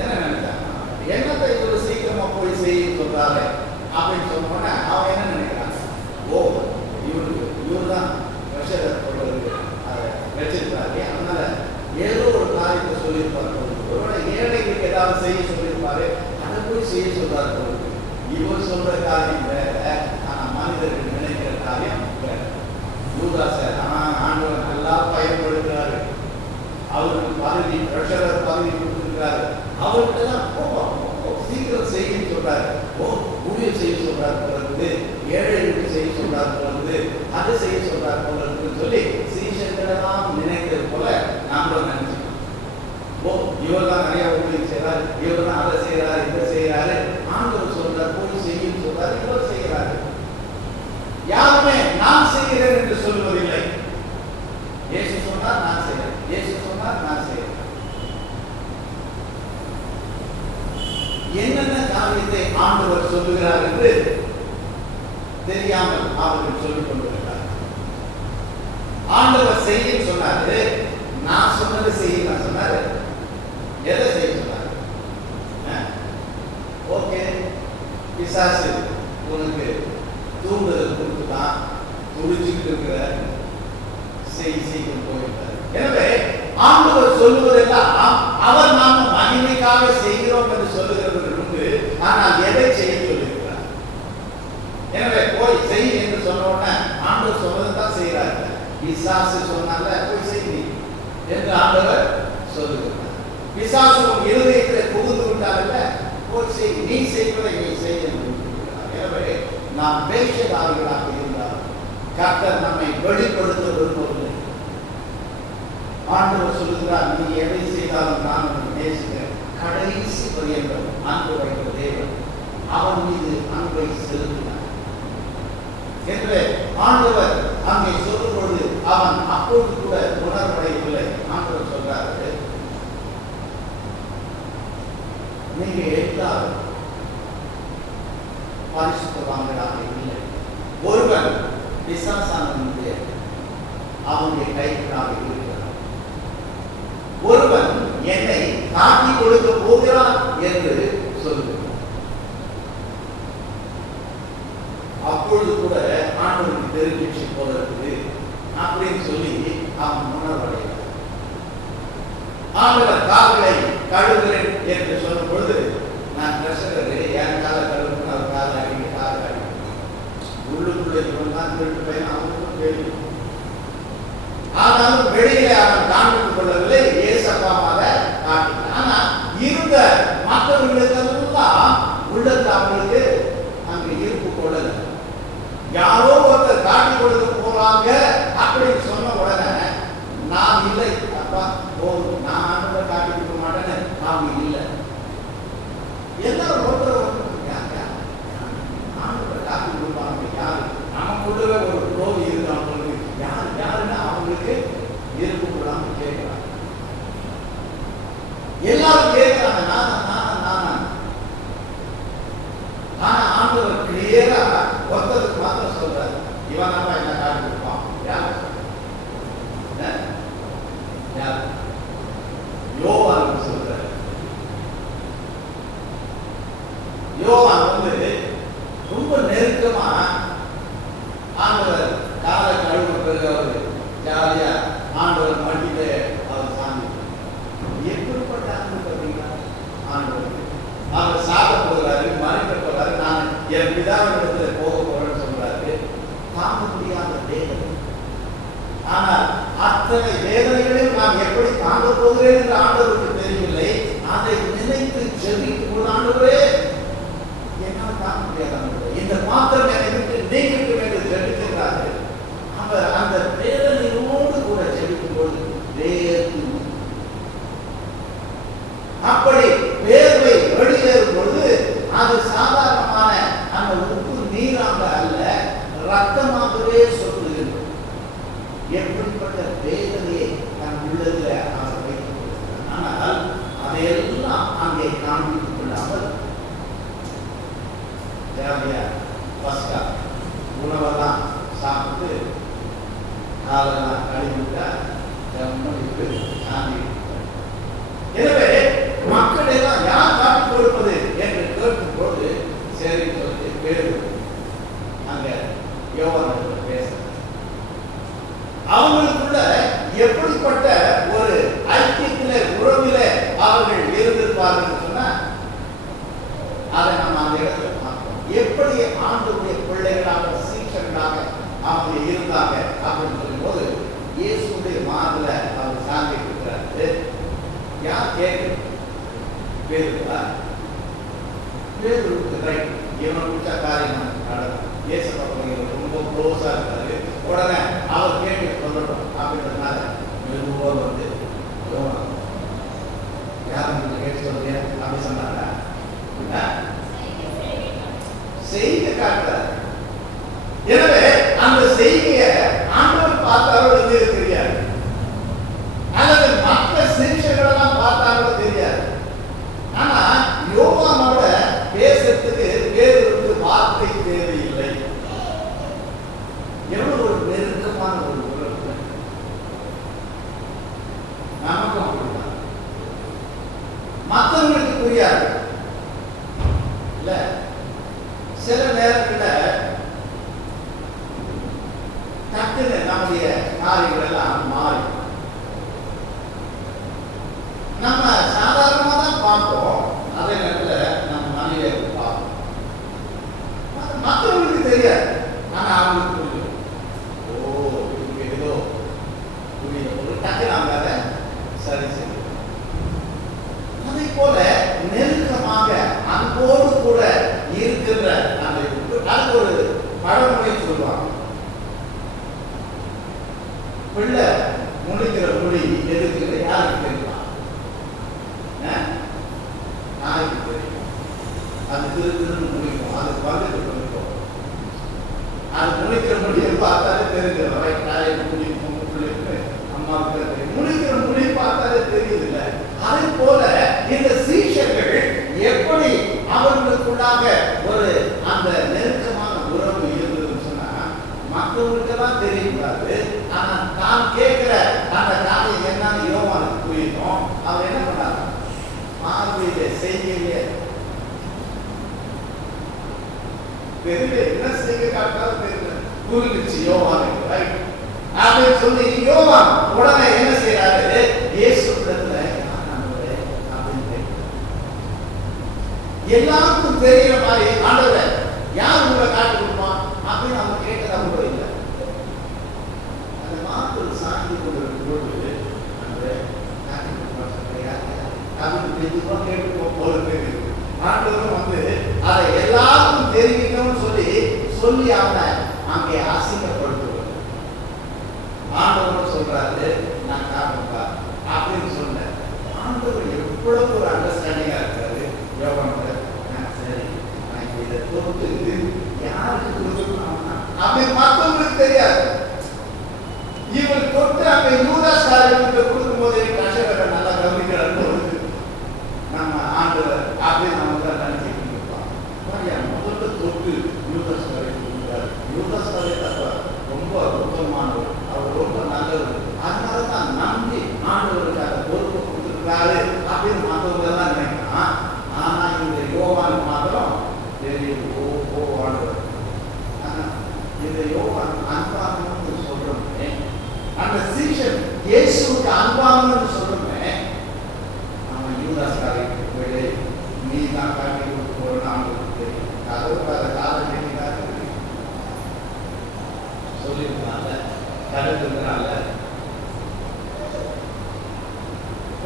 என்ன நினைத்தாங்க, என்னத்தை இவ்வளவு சீக்கிரமா போய் செய்ய சொல்றாரு அப்படின்னு சொன்னோன்னா அவன் என்ன நினைக்கிறான், ஓ இவருதான் வச்சிருக்காரு, அதனால ஏதோ ஒரு காரியத்தை சொல்லியிருப்பாரு, ஒருவேளை ஏழைகளுக்கு ஏதாவது செய்ய சொல்லியிருப்பாரு, அதை போய் செய்ய சொல்றாரு. இவர் சொல்ற காரியம் வேற, ஆனா மனிதர்கள் நினைக்கிற காரியம் வேற. யூதாசர் ஆண்டவர் நல்லா பயன்படுத்துகிறாரு, அவருக்கு பதவி ட்ரெஷரர் பதவி கொடுத்திருக்கிறாரு, அவர்கிட்ட தான் சீக்கிரம் செய்ய சொல்றாரு, ஊழியர் செய்ய சொல்றாரு போல, ஏழைகளுக்கு செய்ய சொல்றாரு போல, அதை செய்ய சொல்றாரு போல சொல்லி சீஷர்களெல்லாம் நினைக்கிறது போல நாமளும் நினைச்சுக்கணும். இவர் தான் நிறைய ஊழியர் செய்யறாரு, இவர் தான் அதை செய்யறாரு, இதை செய்யறாரு, ஆண்டவர் சொல்றாரு போய் செய்யும் சொல்றாரு, இவர் செய்யறாரு. யாருமே நான் செய்கிறேன் என்று சொல்வதில்லை. இயேசு சொன்னார் நான் செய்கிறேன், இயேசு சொன்னார் நான் செய்கிறேன். என்னென்ன காரியத்தை ஆண்டவர் சொல்லுகிறார் என்று தெரியாமல் அவர்கள் சொல்லிக் கொண்டிருக்கிறார். ஆண்டவர் செய்ய சொன்னாரு, நான் சொன்னது செய்ய சொன்னாரு, எதை செய்ய சொன்னாரு? ஓகே, பிசாசு உனக்கு தூண்டுதல் கொடுத்துதான் துடிச்சுட்டு இருக்கிற செய்து போயிருக்காரு. எனவே ஆண்டவர் சொல்லுவதெல்லாம் அவர் நாம மகிமைக்காக செய்கிறோம் என்று சொல்லுகிறவர்கள் உண்டு, ஆனால் எதை செய்ய சொல்லியிருக்கிறார்? எனவே போய் செய் என்று சொன்ன உடனே ஆண்டவர் சொன்னதுதான் செய்யறாரு. பிசாசு சொன்னால போய் செய் என்று ஆண்டவர் சொல்லுகிறார். பிசாசு உன் இருதயத்தில் புகுந்து விட்டார்ல, போய் செய், நீ செய்வதை நீ செய் என்று. எனவே நாம் வேஷதாரிகளாக இருந்தால் கர்த்தர் நம்மை வெளிப்படுத்த விரும்பவில்லை. ஆண்டவர் சொல்லுகிறார், நீ எதை செய்தாலும் நான் உன்னை நேசிக்கிறேன். கடைசி பரியந்தம் அன்பு வைத்த தேவன் அவன் மீது அன்பை செலுத்தினார். எனவே ஆண்டவர் அங்கே சொல்லும் பொழுது அவன் அப்போது கூட உணர்வடையவில்லை. ஆண்டவர் சொல்றாரு, நீங்க எல்லாரும் பரிசுத்தவான்களாக இல்லை. ஒருவன் பிசாசானவனுடைய அவனுடைய கைகளாக இருக்கிறான், ஒருவன் என்னை காட்டி கொடுக்க போகிறான் என்று சொல்லுகிறான். அப்பொழுது கூட ஆண்டவனுக்கு தெரிஞ்சிச்சு போல இருக்குது அப்படின்னு சொல்லி அவன் உணர்வடைகிறான். ஆண்டவர் கால்களை கழுவுகிறேன் என்று சொல்லும் பொழுது நான் பிரசகரே என் கால கழுவுன்னு அவர் கால அடிக்க கால அடிக்க உள்ளுக்குள்ள இவன் தான் திருட்டு பையன் அவனுக்கும் தெரியும். ஆனாலும் வெளியில அவன் காண்பித்துக் கொள்ளவில்லை, ஏசப்பாமாக காட்டினான். ஆனா இருந்த மற்றவர்களுக்கெல்லாம் உள்ளத்துல அவங்களுக்கு அங்கு இருப்பு கொள்ளல. எல்லாரும் கேட்கிறாங்க நானா நானா நானா. ஆனா ஆண்டவர் கிளியரா ஒருத்தருக்கு மாத்திரம் சொல்றாரு, இவன் நம்ம என்ன காட்டி கொடுப்பான். யார்? யோவான் சொல்றாரு. யோவான் ரொம்ப நெருக்கமா ஆண்டவர் காலை கழுவு பிறகு அவர் ஜாலியா ஆண்டவர் மண்டியில அவர் சாமி. எப்படிப்பட்ட ஆண்டு பார்த்தீங்கன்னா ஆண்டவர் அவர் சாப்பிட போகிறாரு, மறைக்க போகிறாரு, நான் என் பிதாவிடத்துல போக போறேன்னு சொல்றாரு. தாங்க முடியாத வேதனை. ஆனால் அத்தனை வேதனைகளையும் நான் எப்படி தாங்க போகிறேன் என்று ஆண்டவருக்கு தெரியவில்லை. அதை நினைத்து ஜெபிக்கும் போது ஆண்டவரே என்னால் தாங்க முடியாத, இந்த பாத்திரம் என்னை விட்டு நீக்கட்டும் என்று ஜெபிக்கிறாரு. அவர் அந்த வேதனையோடு கூட ஜெபிக்கும் போது வேர்த்து, அப்படி வேர்வை வெளியேறும் பொழுது அது சாதாரணமான அந்த உப்பு நீராக அல்ல, ரத்தமாகவே சொல்லுகின்றது. எப்படிப்பட்ட வேதனையை தன் உள்ளத்தில் அவர் வைத்துக் கொள்கிறார். ஆனால் அதையெல்லாம் அங்கே காண்பித்துக் கொள்ளாமல் ஜாலியா பஸ்கா உணவெல்லாம் சாப்பிட்டு காலெல்லாம் கழிவுட்டா ஜம்முன்னு சாமி. எனவே மக்கள் எல்லாம் யார் காட்டிக் கொடுப்பது என்று கேட்கும் போது சரி சொல்லி பேரு அங்க யோவான் பேச அவங்களுக்குள்ள எப்படிப்பட்ட ஒரு ஐக்கியத்தில உறவில அவர்கள் இருந்திருப்பார்கள் சொன்னா அதை நம்ம அந்த இடத்துல பார்க்கிறோம். எப்படி ஆண்டவருடைய பிள்ளைகளாக சீஷர்களாக அவங்க இருந்தாங்க அப்படின்னு சொல்லும் போது இயேசுடைய மாதுல அவர் சாந்தி இருக்கிறாரு. யார் கேட்க பேருங்களா? பேருக்கு ரைட், இவனை பிடிச்ச காரியம் நடக்கும். இயேசு பக்கம் ரொம்ப க்ளோஸா இருக்காரு. உடனே அவர் கேட்டு சொல்லணும் அப்படின்றதுனால மெதுவாக யாரும் கேட்டு சொல்றீங்க அப்படி சொன்னாங்க. செய்தி காட்டுறாரு. எனவே அந்த செய்தியை ஆண்டவர் பார்த்தாரோட தெரியாது, அல்லது மற்ற சிகிச்சைகளெல்லாம் பார்த்தாரோட தெரியாது. ஆனா யோவானோட பேசுறதுக்கு வேறொரு வார்த்தை தேவையில்லை. எவ்வளவு ஒரு நெருக்கமான ஒரு உறவு. நமக்கும் அப்படிதான். மற்றவங்களுக்கு புரியாது இல்ல. சில நேரத்தில் டக்குன்னு நம்முடைய காரியங்கள் எல்லாம் மாறி நம்ம சாதாரணமாக தான் பார்ப்போம். அதே நேரத்தில் நம்ம மனைவியை பார்ப்போம். மற்றவங்களுக்கு தெரியாது, ஆனால் அவங்களுக்கு புரியும். ஓ, இங்கே ஏதோ புரிய ஒரு டக்கு நாம அதை சரி செய்யும். அதை போல நெருக்கமாக அன்போடு கூட இருக்கின்ற அந்த அது ஒரு பழமொழி சொல்லுவாங்க. பிள்ளை முழிக்கிற மொழி எதுக்கு யாருக்கு தெரியுமா? நாய்க்கு தெரியும். அது திருன்னு முழிக்கும், அது வந்துட்டு முழிக்கும். அது முழிக்கிற மொழியை பார்த்தாலே தெரிஞ்சிடும். நாய்க்கு முழிக்கும், பிள்ளைக்கு அம்மாவுக்கு தெரியும். முழிக்கிற மொழி பார்த்தாலே தெரியுது இல்லை? அதே போல இந்த சீஷர்கள் எப்படி அவர்களுக்குள்ளாக ஒரு அந்த நெருக்கமான உறவு இருந்ததுன்னு சொன்னா மற்றவங்களுக்கெல்லாம் தெரியக்கூடாது. ஆனா தான் கேட்கிற அந்த காரியம் என்னன்னு யோவானுக்கு புரியணும். அவர் என்ன பண்ணார்? பார்வையிலே செய்கையிலே பெரிய என்ன செய்ய காட்டாலும் தெரியல, புரிஞ்சிச்சு யோவானுக்கு. ரைட் அப்படின்னு சொல்லி யோவான் உடனே என்ன செய்யறாரு? இயேசு இடத்துல எல்லாருக்கும் தெரிகிற மாதிரி ஆண்டவரே யார் உங்களை காட்டி கொடுப்பான் அப்படின்னு அவங்க கேட்டதா கூட இல்லை. அந்த மாற்று சாந்தி கொண்டிருக்கும் போது ஆண்டவரும் அதை எல்லாருக்கும் தெரிவிக்கணும்னு சொல்லி அவனை அங்கே அசிங்கப்படுத்துவார். ஆண்டவரும் சொல்றாரு நான் காப்பா அப்படின்னு சொன்ன ஆண்டவர் எவ்வளவு ஒரு அண்டர்ஸ்டாண்டிங்கா இருக்காரு. யோகனோட சரி நான் இதை தொட்டு யாருக்கு கொடுக்கணும் அப்படி மற்றவங்களுக்கு தெரியாது. இவர் தொட்டு அங்கே யூதாஸ் காரியத்தை கொடுக்கும் போது கஷகரை நல்லா கவனிக்கிறார். யூதாஸ் ரொம்ப உத்தமமானவர், அவர் ரொம்ப நல்லவர், அதனால தான் நம்பி ஆண்டவருக்கு அந்த பொறுப்பை கொடுத்துருக்காரு அப்படின்னு மற்றவங்க எல்லாம் நினைக்கிறான். ஆனா இந்த யோவான் மாத்திரம் தெரியும் ஆண்டவர். இந்த யோவான் அன்பானவன்னு சொல்றோமே, அந்த சீஷன் இயேசுவுக்கு அன்பானவன்னு சொல்றோமே, அவன் யூதாஸ் காரியத்தை நீ தான் காட்டி கொடுத்து போறன்னு ஆண்டவருக்கு தெரியும். அதை காலம் கேட்கிறாரு சொல்லியிருந்தால கருத்துனால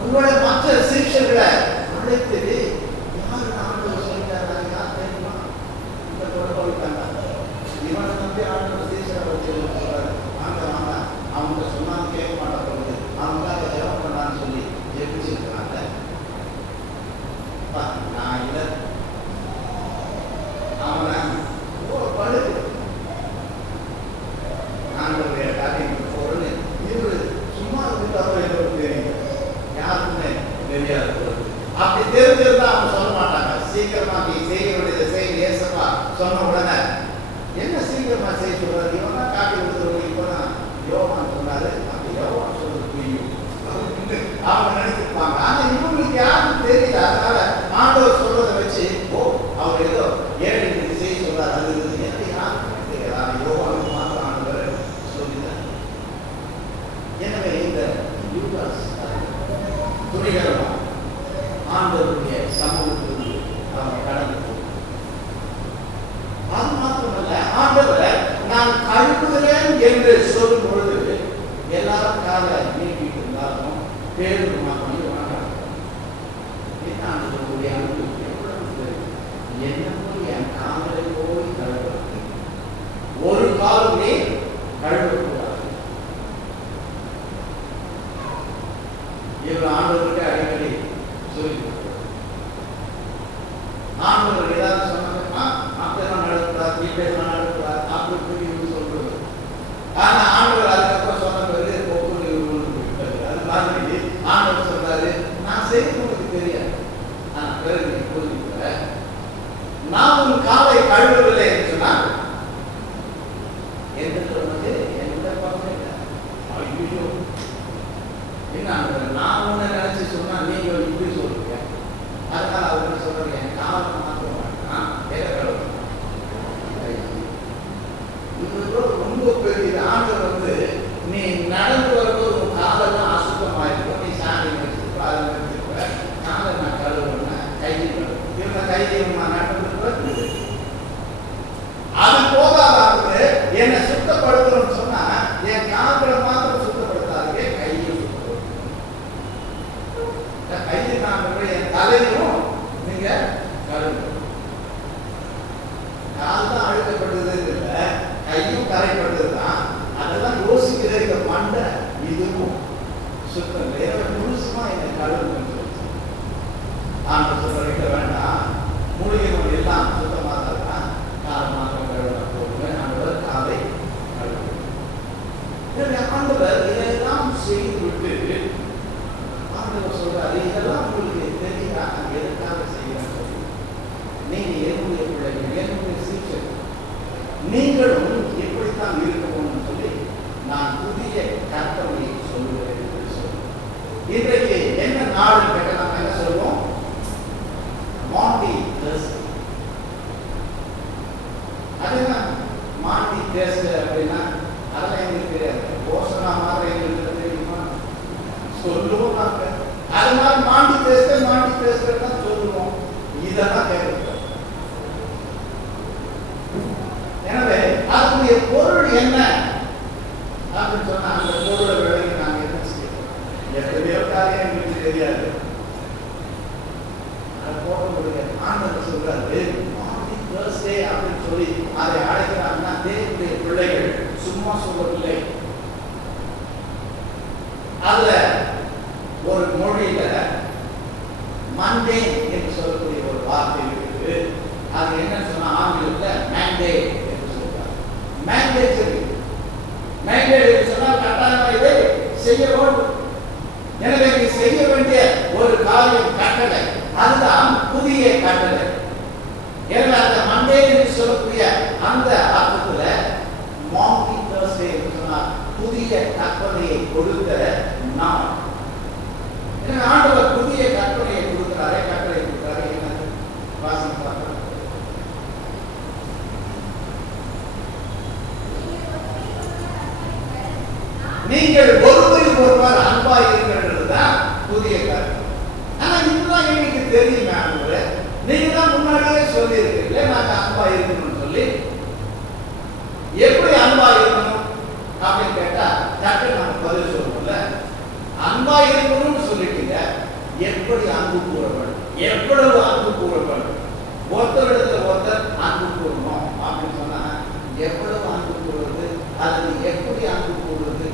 உங்களுடைய மற்ற சீஷர்களை அழைத்து யாரு ஆண்டவர் சொல்லிட்டாங்க யார் தெரியுமா? இந்த தொடர்பு வைத்தாங்க. இவனை நம்பி ஆண்டவர் சீஷரை வச்சு சொல்றாரு, வாங்க வாங்க அவங்க சொன்னாலும் கேட்க மாட்டா போகுது, அவங்களுக்காக ஜெபம் பண்ணான்னு சொல்லி ஜெபிச்சிருக்கிறாங்க. நான் இல்லை அவனை படு ஆண்டவருடைய காரியங்கள் பொருள் இவரு சும்மா இருக்காரோ ஏதோ தெரியும், யாருக்குமே தெரியாது. அப்படி தெரிஞ்சிருந்தா அவங்க சொல்ல மாட்டாங்க. சீக்கிரமா நீ செய்ய வேண்டியதை செய்ய ஏசப்பா சொன்ன உடனே என்ன சீக்கிரமா செய்ய சொல்றாரு, இவன் தான் காட்டி கொடுத்துருவோம். இப்பதான் யோவான் சொன்னாரு, அப்படி யோவான் சொல்றது புரியும் அவங்க நினைச்சிருப்பாங்க. ஆனா இவங்களுக்கு யாருக்கும் தெரியல. அதனால ஆண்டவர் சொல்றதை வச்சு அவர் ஏதோ ஏழை செய்ய சொல்றாரு, அது எனக்கு யாருக்கும் தெரியாது. யோவானுக்கு மாத்திரம் ஆண்டவர் சொல்லிட்டார். எனவே இந்த யூதாஸ் துணிகரமா ஆண்டவருடைய சமூகத்திலிருந்து அவங்க கடந்து அது மாத்திரமல்ல, ஆண்டவர் நான் கழுவுகிறேன் என்று சொல்லும் பொழுது எல்லாரும் காலை நீட்டிட்டு இருந்தாலும் பேருந்து மாத்திரம் என்ன ஆண்டவருடைய அன்பு எவ்வளவு என்ன போய் என் காதலை போய் கழுவுறது, ஒரு காலம் நீ கழுவக்கூடாது. இவர் ஆண்டவருக்கு அடிக்கடி சொல்லி ஆண்டவர் ஏதாவது சொன்னா அப்பெல்லாம் நடக்கூடாது, வீட்டெல்லாம் நடக்கூடாது அப்படி சொல்றது. ஆனா ஆண்டவர் அதுக்கப்புறம் சொன்ன பிறகு போக்கு அது மாதிரி ஆண்டவர் சொல்றாரு, நான் செய்து உங்களுக்கு தெரியாது, ஆனா பிறகு நீ புரிஞ்சுக்கிற நான் உன் காலை கழுவவில்லை என்று சொன்னால் எந்த சொன்னது எந்த பக்கம் இல்லை. ஐயோ என்ன நான் உன்னை நினைச்சு சொன்னா நீங்க இப்படி சொல்றீங்க, அதனால அவர் சொல்றீங்க என் காலம் மாற்ற மாட்டான் எதை கழுவ. இது ரொம்ப பெரிய ஆண்டவர் நீ நடந்து வரும்போது உன் காலெல்லாம் அசுத்தமாயிருக்கும், நீ சாமி நினைச்சிருப்ப அதை நினைச்சிருப்ப, காலை நான் கழுவுறேன் கைதி கழுவு இவங்க கைதி நடந்து அது போதாது. என்னை சுத்தப்படுத்தணும்னு சொன்னா என் கால்களை மாத்திரம் சுத்தப்படுத்தாது, கையை சுத்தப்படுத்த கையை நான் என் தலையும் நீங்க கழுவு. கால் தான் அழுத்தப்பட்டது இல்லை, கையும் கரைப்பட்டதுதான். அதெல்லாம் யோசிக்கிறது இந்த மண்டை இதுவும் சுத்தம் முழுசுமா என்னை கழுவுன்னு சொல்லி ஆண்டு சொல்லிக்க வேண்டாம். மூலிகை எல்லாம் சுத்தமாக தான் காலை மாத்திரம் கழுவ போடுங்க. ஆண்டவர் காலை கழுவு. ஆண்டவர் இதையெல்லாம் செய்து விட்டு ஆண்டவர் சொல்றாரு, இதெல்லாம் உங்களுக்கு தெரியுதா நான் எதுக்காக செய்யறேன்னு சொல்லி. நீங்க என்னுடைய பிள்ளைகள், என்னுடைய சீஷர், நீங்களும் எப்படித்தான் இருக்கணும்னு சொல்லி நான் புதிய கற்பனையை சொல்லுவேன் என்று சொல்லுவேன். இன்றைக்கு என்ன நாடு கேட்ட நம்ம என்ன சொல்லுவோம்? மாண்டி டெஸ்ட். அதுதான் மாண்டி டெஸ்ட் அப்படின்னா அதெல்லாம் எங்களுக்கு தெரியாது. போஷனா மாதிரி எங்களுக்கு தெரியுமா? சொல்லுவோம் நாங்க. அது மாதிரி மாண்டி டெஸ்ட் தான் சொல்லுவோம். இதெல்லாம் கேட்க. எனவே அதனுடைய பொருள் என்ன அப்படின்னு சொன்னா அந்த பொருளை விலகி நாங்கள் என்ன செய்யணும்? எத்தனையோ காரியம் எங்களுக்கு தெரியாது. போக முடியாது. ஆண்டவர் சொல்றாரு தேர்ஸ்டே அப்படின்னு சொல்லி அதை அழைக்கிறாங்கன்னா தேவனுடைய பிள்ளைகள் சும்மா சொல்லவில்லை. அதுல ஒரு மொழியில மண்டே என்று சொல்லக்கூடிய ஒரு வார்த்தை இருக்கு. அது என்ன சொன்னா ஆங்கிலத்தில் மேண்டே என்று சொல்றாங்க. மேண்டேட்டரி மேண்டேட் சொன்னால் கட்டாயமா இதை செய்ய வேண்டும். எனவே நீ செய்ய வேண்டிய ஒரு காரியம் கட்டளை, அதுதான் புதிய கட்டளை. எனவே அந்த மண்டே என்று சொல்லக்கூடிய அந்த அர்த்தத்துல நீங்கள் ஒருவருக்கு ஒருவர் அன்பாய் இருக்கிறதுதான் புதிய கருத்து. ஆனா இதுதான் எனக்கு தெரியுமே ஆண்டவரே, நீங்க தான் முன்னாடியே சொல்லி இருக்கீங்களே நாங்க அன்பா இருக்கணும்னு சொல்லி. எப்படி அன்பா இருக்கணும் அப்படின்னு கேட்டா டக்கு நம்ம பதில் சொல்லணும்ல. அன்பா இருக்கணும்னு சொல்லிட்டீங்க, எப்படி அன்பு கூற வேண்டும், எவ்வளவு அன்பு கூற வேண்டும், ஒருத்தரிடத்துல ஒருத்தர் அன்பு கூறணும் அப்படின்னு சொன்னா எவ்வளவு அன்பு கூறுவது, அல்லது எப்படி அன்பு கூறுவது,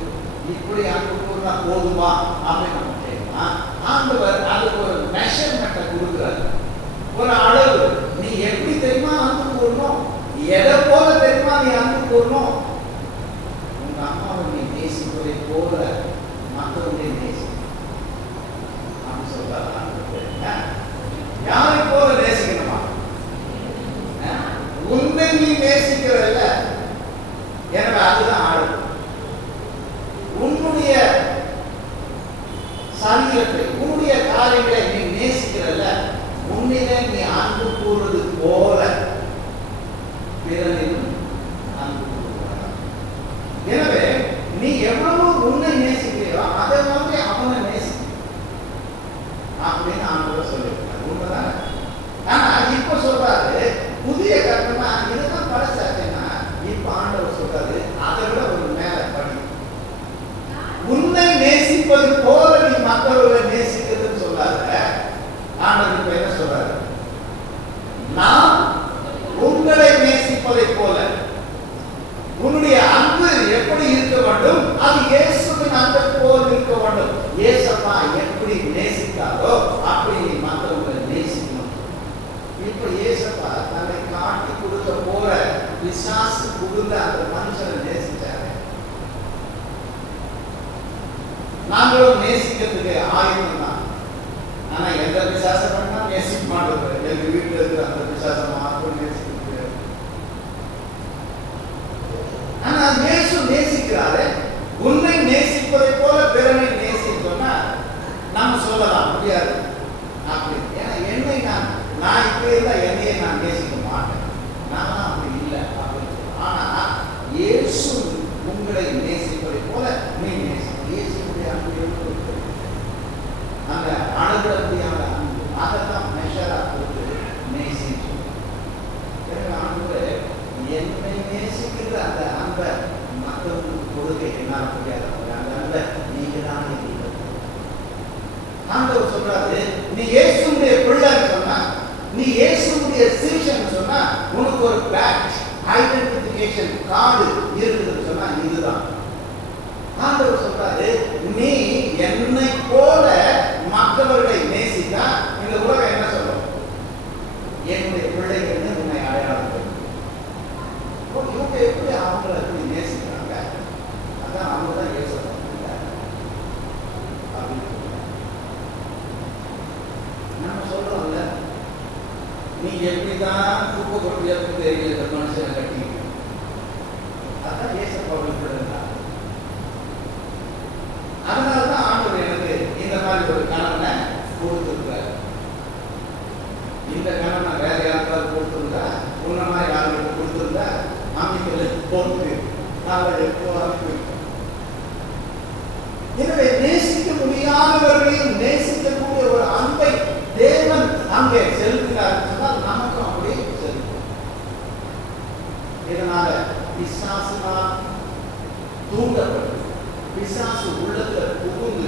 இப்படி அன்பு கூறினா போதுமா அப்படின்னு நம்ம கேட்கலாம். ஆண்டவர் அதுக்கு ஒரு மெஷர்மெண்ட்டை கொடுக்குறாரு, ஒரு அளவு. நீ எப்படி தெரியுமா அன்பு கூறணும், எதை போல தெரியுமா நீ அன்பு கூறணும், உங்க அம்மாவை நீ நேசிப்பதை போல மற்றவங்களை நேசி அப்படின்னு சொல்றாரு. யாரை போல நேசிக்கணுமா, உன்னை நீ நேசிக்கிறல்ல, எனவே அதுதான் ஆளு. உன்னுடைய சரீரத்தை, உன்னுடைய காரியங்களை நீ நேசிக்கிறல்ல, உன்னிலே நீ அன்பு கூறுவது போல பிறனிலும் அன்பு கூறுவார். எனவே நீ எவ்வளவு உன்னை நேசிக்கிறியோ அதை மாதிரி அவனை நேசி அப்படின்னு ஆண்டவர் சொல்லியிருக்காரு. உண்மைதானே? ஆனா இப்ப சொல்றாரு புதிய கட்டணா இதுதான் பழசாச்சுன்னா, இப்ப ஆண்டவர் சொல்றாரு அதை விட ஒரு மேல படி, உன்னை நேசிப்பது போல நீ மற்றவர்களை நேசிக்கிறதுன்னு சொல்லாத. ஆண்டவர் இப்ப என்ன சொல்றாரு, நான் உங்களை நேசிப்பதை போல. உன்னுடைய அன்பு எப்படி இருக்க வேண்டும், அது இயேசுவின் அன்பை போல் இருக்க வேண்டும். இயேசப்பா எப்படி நேசித்தாரோ அப்படி நீ மற்றவங்களை நேசிக்கணும். இப்ப இயேசப்பா தன்னை காட்டி கொடுக்க போற பிசாசு புகுந்த அந்த மனுஷனை நேசிச்சாரு. நாங்களும் நேசிக்கிறதுக்கு ஆயுதம் தான். ஆனா எந்த பிசாசம் பண்ணா நேசிக்க மாட்டோம். எங்க வீட்டுல இருக்கிற அந்த பிசாசம் மாத்திரம் நேசிக்க முடியாது. ஆனா இயேசு நேசிக்கிறாரு. உன்னை நேசிப்பதை போல பிறனை நேசித்தோம்னா நம்ம சொல்லலாம் முடியாது அப்படி. ஏன்னா என்னை நான் இப்ப இருந்தா என்னையே நான் நேசிக்க மாட்டேன், நான் அப்படி இல்லை அப்படின்னு. ஆனா இயேசு உங்களை நேசிப்பதை போல நீ நேசி. இயேசுடைய அன்பு அந்த அணுகிற முடியாத அன்பு, அதைத்தான் மெஷரா கொடுத்து நேசிச்சு. ஆண்டு என்னை நேசிக்கிற அந்த அன்பை மற்றவங்களுக்கு கொடுக்க என்னால் முடியாது. அந்த அன்பை நீங்க தான் ஆண்டவர் சொல்றாரு, நீ இயேசுடைய பிள்ளைன்னு சொன்னா, நீ இயேசுடைய சீஷன் சொன்னா உனக்கு ஒரு பேட்ச் ஐடென்டிஃபிகேஷன் கார்டு இருக்குதுன்னு சொன்னா இதுதான். ஆண்டவர் சொல்றாரு, நீ என்னை போல மற்றவர்களை நேசித்தா இந்த உலகம் என்ன சொல்லும், என்னுடைய பிள்ளைகள் உன்னை அடையாளம். இவங்க எப்படி அவங்களை எப்படி நேசிக்கிறாங்க, அதான் அவங்க தான் இயேசுவாங்க அப்படின்னு நம்ம சொல்றோம்ல. நீ எப்படிதான் குப்பை கொண்டு எப்படி தெரியல இந்த மனுஷனை கட்டி, அதான் இயேசப்பா விட்டுருந்தா. அதனாலதான் ஆண்டவர் எனக்கு இந்த மாதிரி ஒரு கணவனை கொடுத்துருக்காரு. இந்த கணவனை வேற யாருக்காவது கொடுத்துருந்தா, உன்ன மாதிரி யாருக்கு கொடுத்துருந்தா அமைப்புகளை போட்டு நாங்கள் எப்போ அனுப்பிவிட்டோம். எனவே நேசிக்க முடியாதவர்களையும் நேசிக்கக்கூடிய ஒரு அன்பை தேவன் அங்கே செலுத்தினார் சொன்னால் நமக்கும் அப்படி செலுத்தும். இதனால பிசாசினால் தூண்டப்பட்டு பிசாசு உள்ளத்துல புகுந்து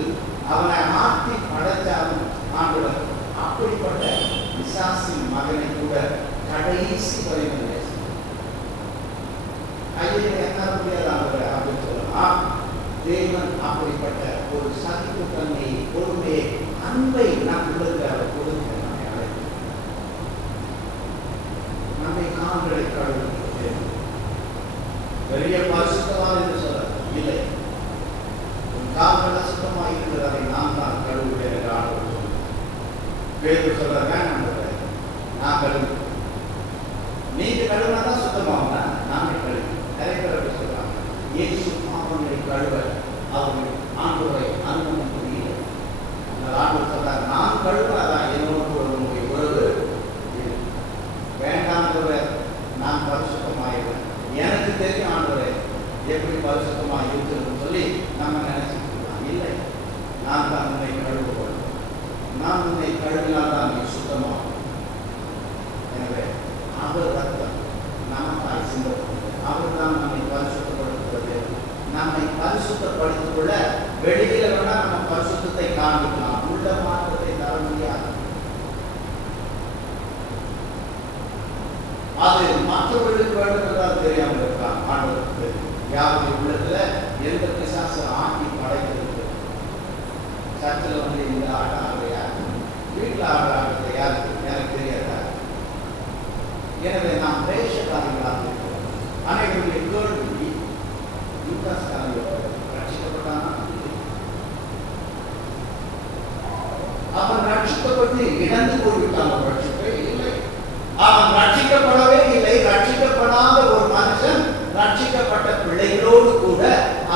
அவனை மாற்றி படைச்சாலும் ஆண்டவர் அப்படிப்பட்ட பிசாசின் மகனை கூட கடைசி வரைக்கும் கையில் என்ன முடியாது ஆண்டவர் அப்படின்னு சொல்லலாம். தேவன் அப்படிப்பட்ட ஒரு சகிப்புத்தன்மையை, பொறுமையை, அன்பை நம் உள்ளத்தில் அவர் கொடுக்க நம்மை அழைத்து நம்மை கால்களை கழுவுகிறது. பெரிய பரிசுத்தவான் என்று சொல்ல இல்லை, கால்கள் சுத்தமாக இருக்கிறதை நாம் தான் கழுவுகிறேன் என்று ஆண்டவர் சொல்லுங்கள். பேதுரு சொல்றாங்க, நான் கழுவு, நீங்க கழுவுனாதான் சுத்தமாகுங்க, நாங்கள் கழுவு. நிறைய பேர் அப்படி சொல்றாங்க. இயேசு பாவங்களை கழுவ அவர்கள் ஆண்டவரை அனுமதி புரியல. ஆண்டவர் சொல்றாங்க, நான் கழுவாதான் என்னோடு உங்களுடைய உறவு வேண்டாம், நான் பரிசுத்தமாயிருவேன். எனக்கு தெரியும் ஆண்டவரை எப்படி பரிசுத்தமாக இருக்குன்னு சொல்லி சொல்லி நம்ம நினைச்சிருக்கலாம். இல்லை, நான் தான் உன்னை கழுவுவேன், நான் உன்னை கழுவினால் தான் நீ சுத்தமாகும். எனவே அவர் ரத்தம் நமக்காய் சிந்தப்பட்டது. அவர் தான் நம்மை பரிசுத்தப்படுத்துவது. நம்மை பரிசுத்தப்படுத்திக் கொள்ள வெளியில வேணா நம்ம பரிசுத்தத்தை காண்பிக்கலாம், உள்ள மாற்றத்தை தர முடியாது. அது மற்றவர்களுக்கு வேண்டும் என்றால் தெரியாமல் இருக்கலாம். ஆண்டவருக்கு யாருடைய உள்ளத்துல எந்த பிசாசு ஆட்டி படைக்கிறது. சர்ச்சில் வந்து இந்த ஆட்டம் ஆடுறையா, வீட்டில் ஆடுறாங்க யாருக்கு எனக்கு தெரியாதா? எனவே நாம் வேஷக்காரர்களாக இருக்கிறோம். அனைவருடைய கேள்வி, ரட்சிக்கப்பட்டானா? அவன் ரட்சிக்கப்பட்டு இழந்து போய்விட்டான். ரட்சிப்பே இல்லை. அவன் ரட்சிக்கப்படவே இல்லை. ரட்சிக்கப்படாத ஒரு மனுஷன் ரட்சிக்கப்பட்ட பிள்ளைகளோடு கூட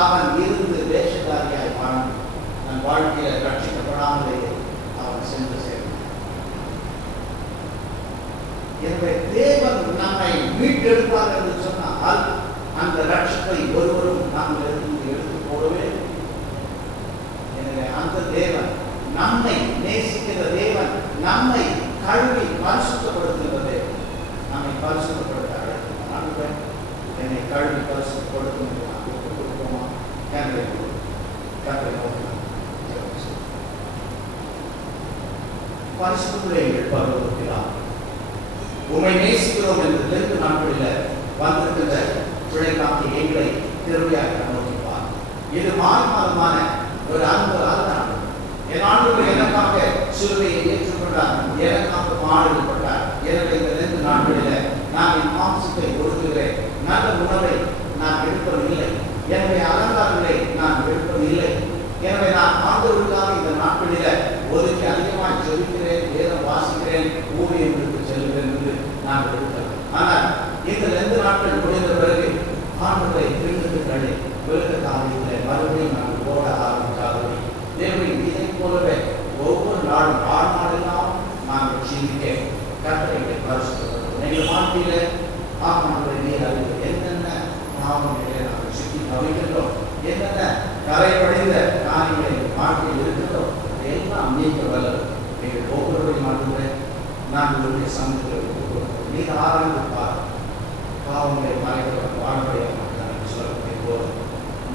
அவன் இருந்து வேஷக்காரியாய் வாழ்ந்தான். தன் வாழ்க்கையில ரட்சிக்கப்படாமலேயே அவன் சென்று சேர்ந்தான். எனவே தேவன் நம்மை மீட்டெடுப்பார் என்று சொன்னால் அந்த ரட்சிப்பை ஒருவரும் நாங்கள் எடுத்து போடவே. எனவே அந்த தேவன், நம்மை நேசிக்கிற தேவன், நம்மை கழுவி பரிசுத்தப்படுத்துகிற தேவன், நம்மை பரிசுத்தப்படுத்த அழைக்கிறார். என்னை கழுவி பரிசுத்தப்படுத்தும் கொடுப்போமா? பரிசுத்தங்கள் பருவத்தினால் உண்மை நேசிக்கிறோம் என்று தெரிந்து நாட்களில் வந்திருக்கின்ற பிள்ளைக்காக எங்களை திருவிழாக நோக்கிப்பார். இது மாறுமான ஒரு அன்பு அல்ல. என் ஆண்டு எனக்காக சிலுவையை ஏற்றுக்கொண்டார், எனக்காக பாடுபட்டார். எனவே இந்த 2 நாட்களில் நான் என் மாம்சத்தை ஒடுக்குகிறேன். நல்ல உணவை நான் எடுப்பதில்லை, என்னுடைய அலங்காரங்களை நான் எடுப்பதில்லை. எனவே நான் ஆண்டவருக்காக இந்த நாட்களில் ஒதுக்கி அதிகமாக ஜெபிக்கிறேன், வேதம் வாசிக்கிறேன், ஊழியர்களுக்கு செல்கிறேன் என்று நான் எடுக்கிறேன். ஆனால் இந்த 2 நாட்கள் முடிந்த பிறகு ஆண்டவரை திரும்பி தள்ளி விலக காலையில் மறுபடியும் நான் ஓட ஆரம்பித்தார்கள். தேவன் இதை போலவே ஒவ்வொரு நாளும் வாழ்நாளெல்லாம் நாங்கள் சிந்திக்க கட்டளைகளை பரிசுத்தப்படுத்தும். எங்கள் வாழ்க்கையில ஆமாங்களை நீர் அறிவு என்னென்ன பாவங்களை நாங்கள் சுற்றி தவிர்க்கின்றோம், என்னென்ன கரைப்படைந்த காரியங்களை எங்கள் வாழ்க்கையில் இருக்கின்றோம், எல்லாம் நீக்க வல்லது. எங்கள் ஒவ்வொருவரையும் ஆண்டுகளை நாங்கள் சமூகத்தில் நீர் ஆரம்பிப்பார். பாவங்களை மறைக்கிற வாழ்க்கையை சொல்லக்கூடிய போது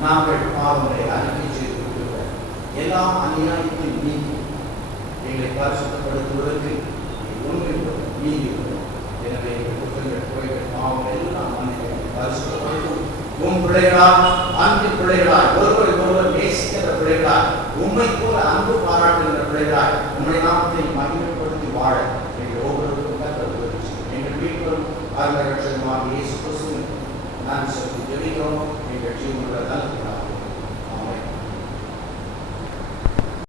நாங்கள் பாவங்களை அறிக்கை செய்து கொள்கிறோம். எல்லா அநியாயத்தையும் நீக்கி எங்களை பரிசுத்தப்படுத்துவதற்கு ஒன்றில் நீங்கி விடும். எனவே எங்கள் குற்றங்கள், குறைகள், பாவங்கள் எல்லாம் மன்னிக்க பரிசுத்தப்படுத்தும். உன் பிள்ளைகளால், அன்பு பிள்ளைகளாய், ஒருவர் நேசிக்கிற பிள்ளைகளாய், உண்மை போல அன்பு பாராட்டுகிற பிள்ளைகளாய், உண்மை நாமத்தை மகிமைப்படுத்தி வாழ எங்கள் ஒவ்வொருவருக்கும் கற்றுக் எங்கள் வீட்டிலும் அருமையாக இயேசு கிறிஸ்துவின் நான் சொல்லி ஜெபிக்கிறோம். எங்கள் ஜீவனுள்ள நல்ல